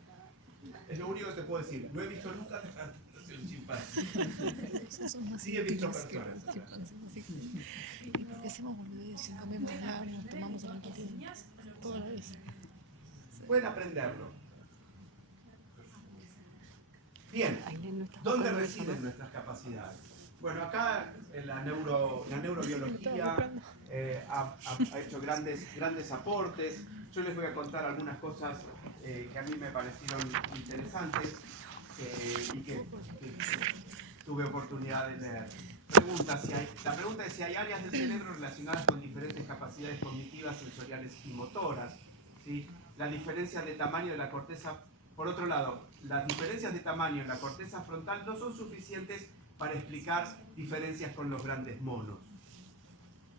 Es lo único que te puedo decir. No he visto nunca un chimpancé. Sí he visto personas. ¿Y por qué hacemos boludez? Si comemos nada, nos tomamos el equipo toda la vez. Pueden aprenderlo. Bien, ¿dónde residen nuestras capacidades? Bueno, acá en la neurobiología ha hecho grandes aportes. Yo les voy a contar algunas cosas que a mí me parecieron interesantes y que tuve oportunidad de leer. La pregunta es si hay áreas del cerebro relacionadas con diferentes capacidades cognitivas, sensoriales y motoras, ¿sí? La diferencia de tamaño de la corteza, por otro lado, las diferencias de tamaño en la corteza frontal no son suficientes para explicar diferencias con los grandes monos.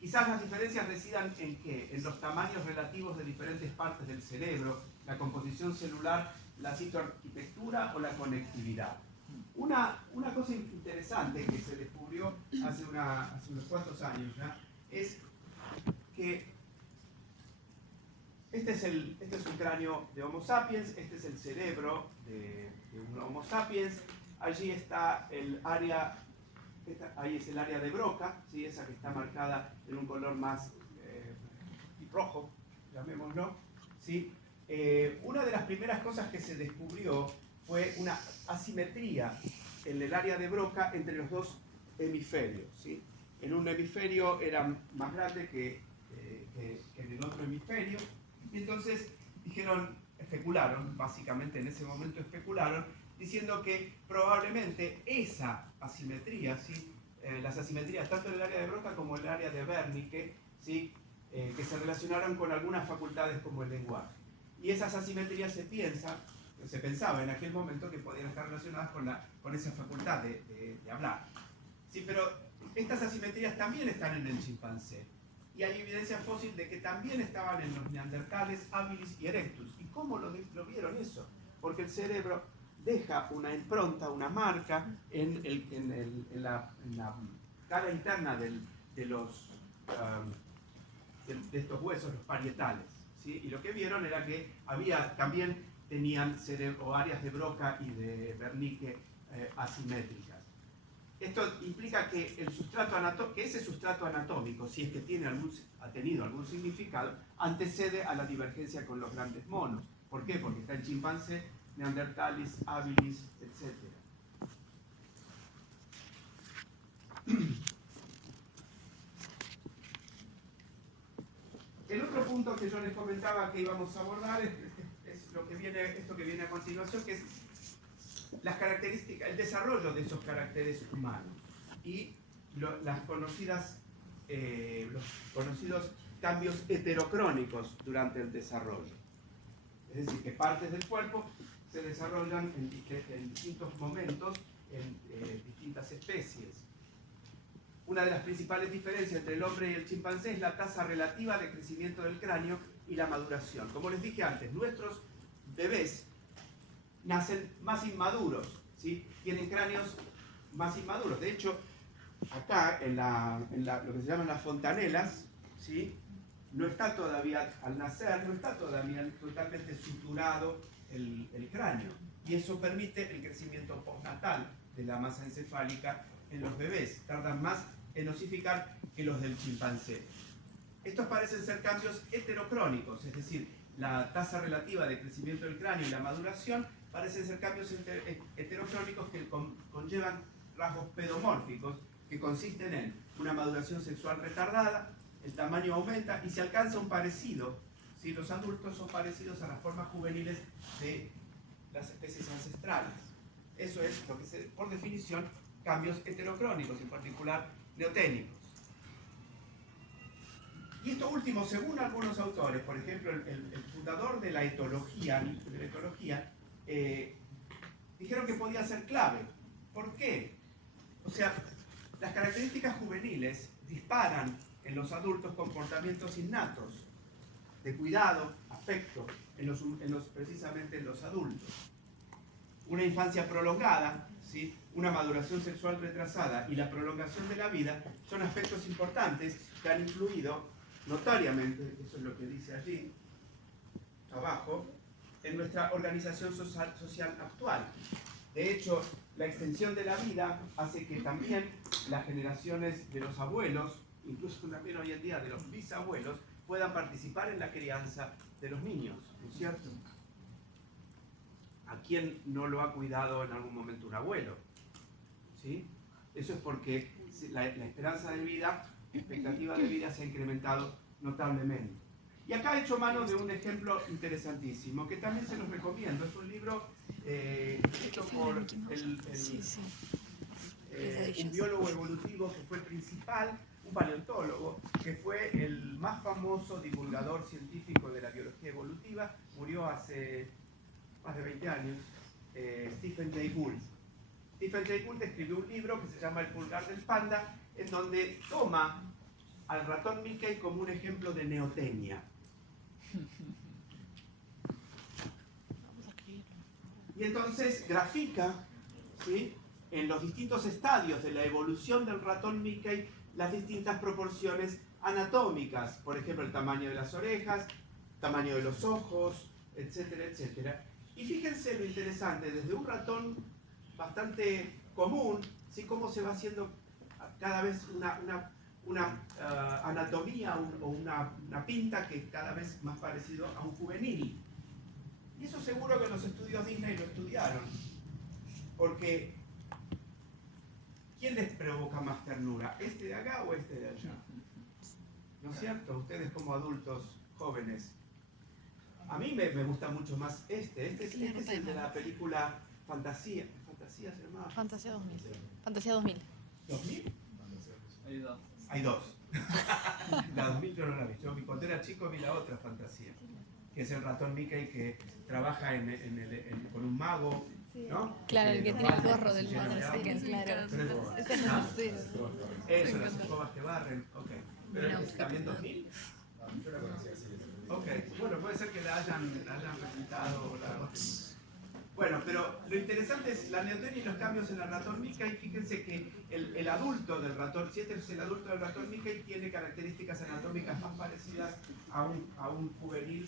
Quizás las diferencias residan en ¿qué? En los tamaños relativos de diferentes partes del cerebro, la composición celular, la citoarquitectura o la conectividad. Una cosa interesante que se descubrió hace unos cuantos años ya es que este es un cráneo de Homo sapiens, este es el cerebro de un Homo sapiens. Allí está el área ahí es el área de Broca, ¿sí? Esa que está marcada en un color más rojo, llamémoslo, ¿sí? Una de las primeras cosas que se descubrió fue una asimetría en el área de Broca entre los dos hemisferios, ¿sí? En un hemisferio era más grande que en el otro hemisferio, y entonces especularon, básicamente en ese momento especularon, diciendo que probablemente esa asimetría, ¿sí? Las asimetrías tanto en el área de Broca como en el área de Wernicke, ¿sí? Que se relacionaron con algunas facultades como el lenguaje. Y esas asimetrías se pensaba en aquel momento que podían estar relacionadas con esa facultad de hablar. Sí, pero estas asimetrías también están en el chimpancé. Y hay evidencia fósil de que también estaban en los neandertales, habilis y erectus. ¿Y cómo lo vieron eso? Porque el cerebro deja una impronta, una marca en la cara interna de estos huesos, los parietales, ¿sí? Y lo que vieron era que tenían áreas de Broca y de Wernicke asimétricas. Esto implica que ese sustrato anatómico, si es que ha tenido algún significado, antecede a la divergencia con los grandes monos. ¿Por qué? Porque está el chimpancé, neandertalis, habilis, etc. El otro punto que yo les comentaba que íbamos a abordar es esto que viene a continuación, que es las características, el desarrollo de esos caracteres humanos y los conocidos cambios heterocrónicos durante el desarrollo. Es decir, que partes del cuerpo se desarrollan en distintos momentos en distintas especies. Una de las principales diferencias entre el hombre y el chimpancé es la tasa relativa de crecimiento del cráneo y la maduración. Como les dije antes, nuestros bebés nacen más inmaduros, ¿sí? Tienen cráneos más inmaduros. De hecho, acá en lo que se llaman las fontanelas, ¿sí? No está todavía, al nacer, no está todavía totalmente suturado el cráneo. Y eso permite el crecimiento postnatal de la masa encefálica en los bebés. Tardan más en osificar que los del chimpancé. Estos parecen ser cambios heterocrónicos, es decir, la tasa relativa de crecimiento del cráneo y la maduración parecen ser cambios heterocrónicos que conllevan rasgos pedomórficos que consisten en una maduración sexual retardada, el tamaño aumenta y se alcanza un parecido, ¿sí? Los adultos son parecidos a las formas juveniles de las especies ancestrales. Eso es lo que por definición, cambios heterocrónicos, en particular neoténicos. Y esto último, según algunos autores, por ejemplo, el fundador de la etología, dijeron que podía ser clave. ¿Por qué? O sea, las características juveniles disparan en los adultos comportamientos innatos de cuidado, afecto, precisamente en los adultos. Una infancia prolongada, ¿sí? Una maduración sexual retrasada y la prolongación de la vida son aspectos importantes que han influido notoriamente, eso es lo que dice allí abajo, en nuestra organización social actual. De hecho, la extensión de la vida hace que también las generaciones de los abuelos, incluso también hoy en día de los bisabuelos, puedan participar en la crianza de los niños, ¿no es cierto? ¿A quién no lo ha cuidado en algún momento un abuelo? ¿Sí? Eso es porque la esperanza de vida, la expectativa de vida se ha incrementado notablemente. Y acá he hecho mano de un ejemplo interesantísimo, que también se los recomiendo. Es un libro escrito por un biólogo evolutivo que fue principal, un paleontólogo, que fue el más famoso divulgador científico de la biología evolutiva, murió hace más de 20 años, Stephen Jay Gould. Stephen Jay Gould escribió un libro que se llama El pulgar del panda, en donde toma al ratón Mickey como un ejemplo de neotenia. Y entonces grafica, ¿sí?, en los distintos estadios de la evolución del ratón Mickey las distintas proporciones anatómicas, por ejemplo el tamaño de las orejas, tamaño de los ojos, etcétera, etcétera. Y fíjense lo interesante, desde un ratón bastante común, ¿sí?, cómo se va haciendo cada vez una anatomía o una pinta que cada vez más parecido a un juvenil. Y eso seguro que los estudios Disney lo estudiaron, porque ¿quién les provoca más ternura? ¿Este de acá o este de allá? ¿No es cierto? Ustedes como adultos jóvenes. A mí me gusta mucho más este. Este es el de la película Fantasía. ¿Fantasía se llamaba? Fantasía 2000. Fantasía 2000. ¿2000? Hay dos. Hay dos. La 2000 yo no la vi. Yo cuando era chico vi la otra Fantasía, que es el ratón Mickey que trabaja con un mago, ¿no? Claro, el que los tiene el barre, gorro del se llena de agua. Motherfucker, claro. Pero Ese es ¿Ah? sí. Eso, las escobas que barren. Ok. ¿Pero es también 2000? Yo la conocía así. Ok, bueno, puede ser que la hayan repintado. Bueno, pero lo interesante es la neotenia y los cambios en el ratón Mickey. Fíjense que el adulto del ratón, si este es el adulto del ratón Mickey, tiene características anatómicas más parecidas a un juvenil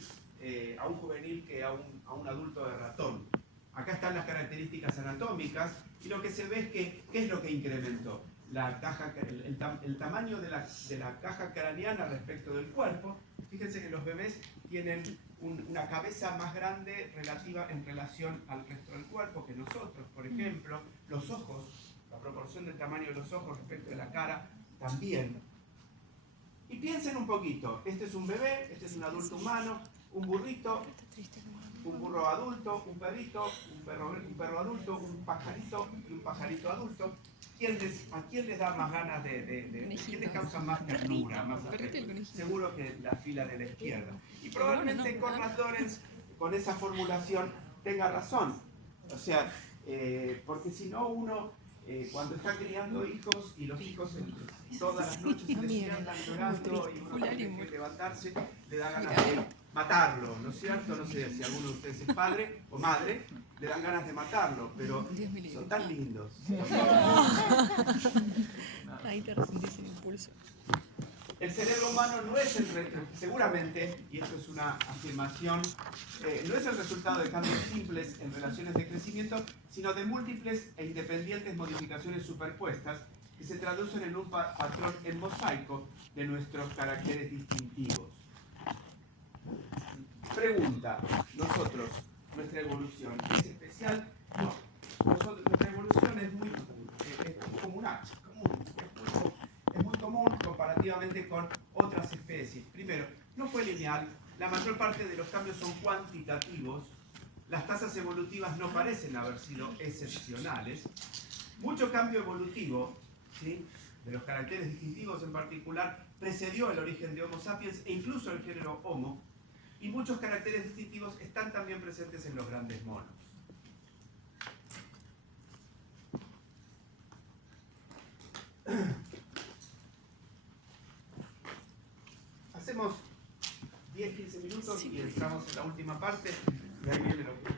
que a un adulto de ratón. Acá están las características anatómicas y lo que se ve es que, ¿qué es lo que incrementó? El tamaño de la caja craneana respecto del cuerpo. Fíjense que los bebés tienen una cabeza más grande en relación al resto del cuerpo que nosotros. Por ejemplo, los ojos, la proporción del tamaño de los ojos respecto de la cara también. Y piensen un poquito, este es un bebé, este es un adulto humano, un burrito, un burro adulto, un perrito, un perro adulto, un pajarito y un pajarito adulto. ¿A quién les da más ganas quién les causa más ternura, más afecto? Seguro que la fila de la izquierda. Y probablemente Konrad Lorenz, con esa formulación, tenga razón. O sea, porque si no uno, cuando está criando hijos y los hijos todas las noches se despiertan llorando y uno tiene que levantarse, le da ganas de matarlo, ¿no es cierto? No sé si alguno de ustedes es padre o madre, le dan ganas de matarlo, pero son tan lindos. Ahí te resentís el impulso. El cerebro humano no es seguramente, y esto es una afirmación, no es el resultado de cambios simples en relaciones de crecimiento, sino de múltiples e independientes modificaciones superpuestas que se traducen en un patrón en mosaico de nuestros caracteres distintivos. Pregunta, nosotros, nuestra evolución, ¿es especial? No. Nuestra evolución es muy común, es muy común comparativamente con otras especies. Primero, no fue lineal, la mayor parte de los cambios son cuantitativos, las tasas evolutivas no parecen haber sido excepcionales. Mucho cambio evolutivo, ¿sí?, de los caracteres distintivos en particular, precedió el origen de Homo sapiens e incluso el género Homo, y muchos caracteres distintivos están también presentes en los grandes monos. Hacemos 10-15 minutos y entramos en la última parte, y ahí viene lo que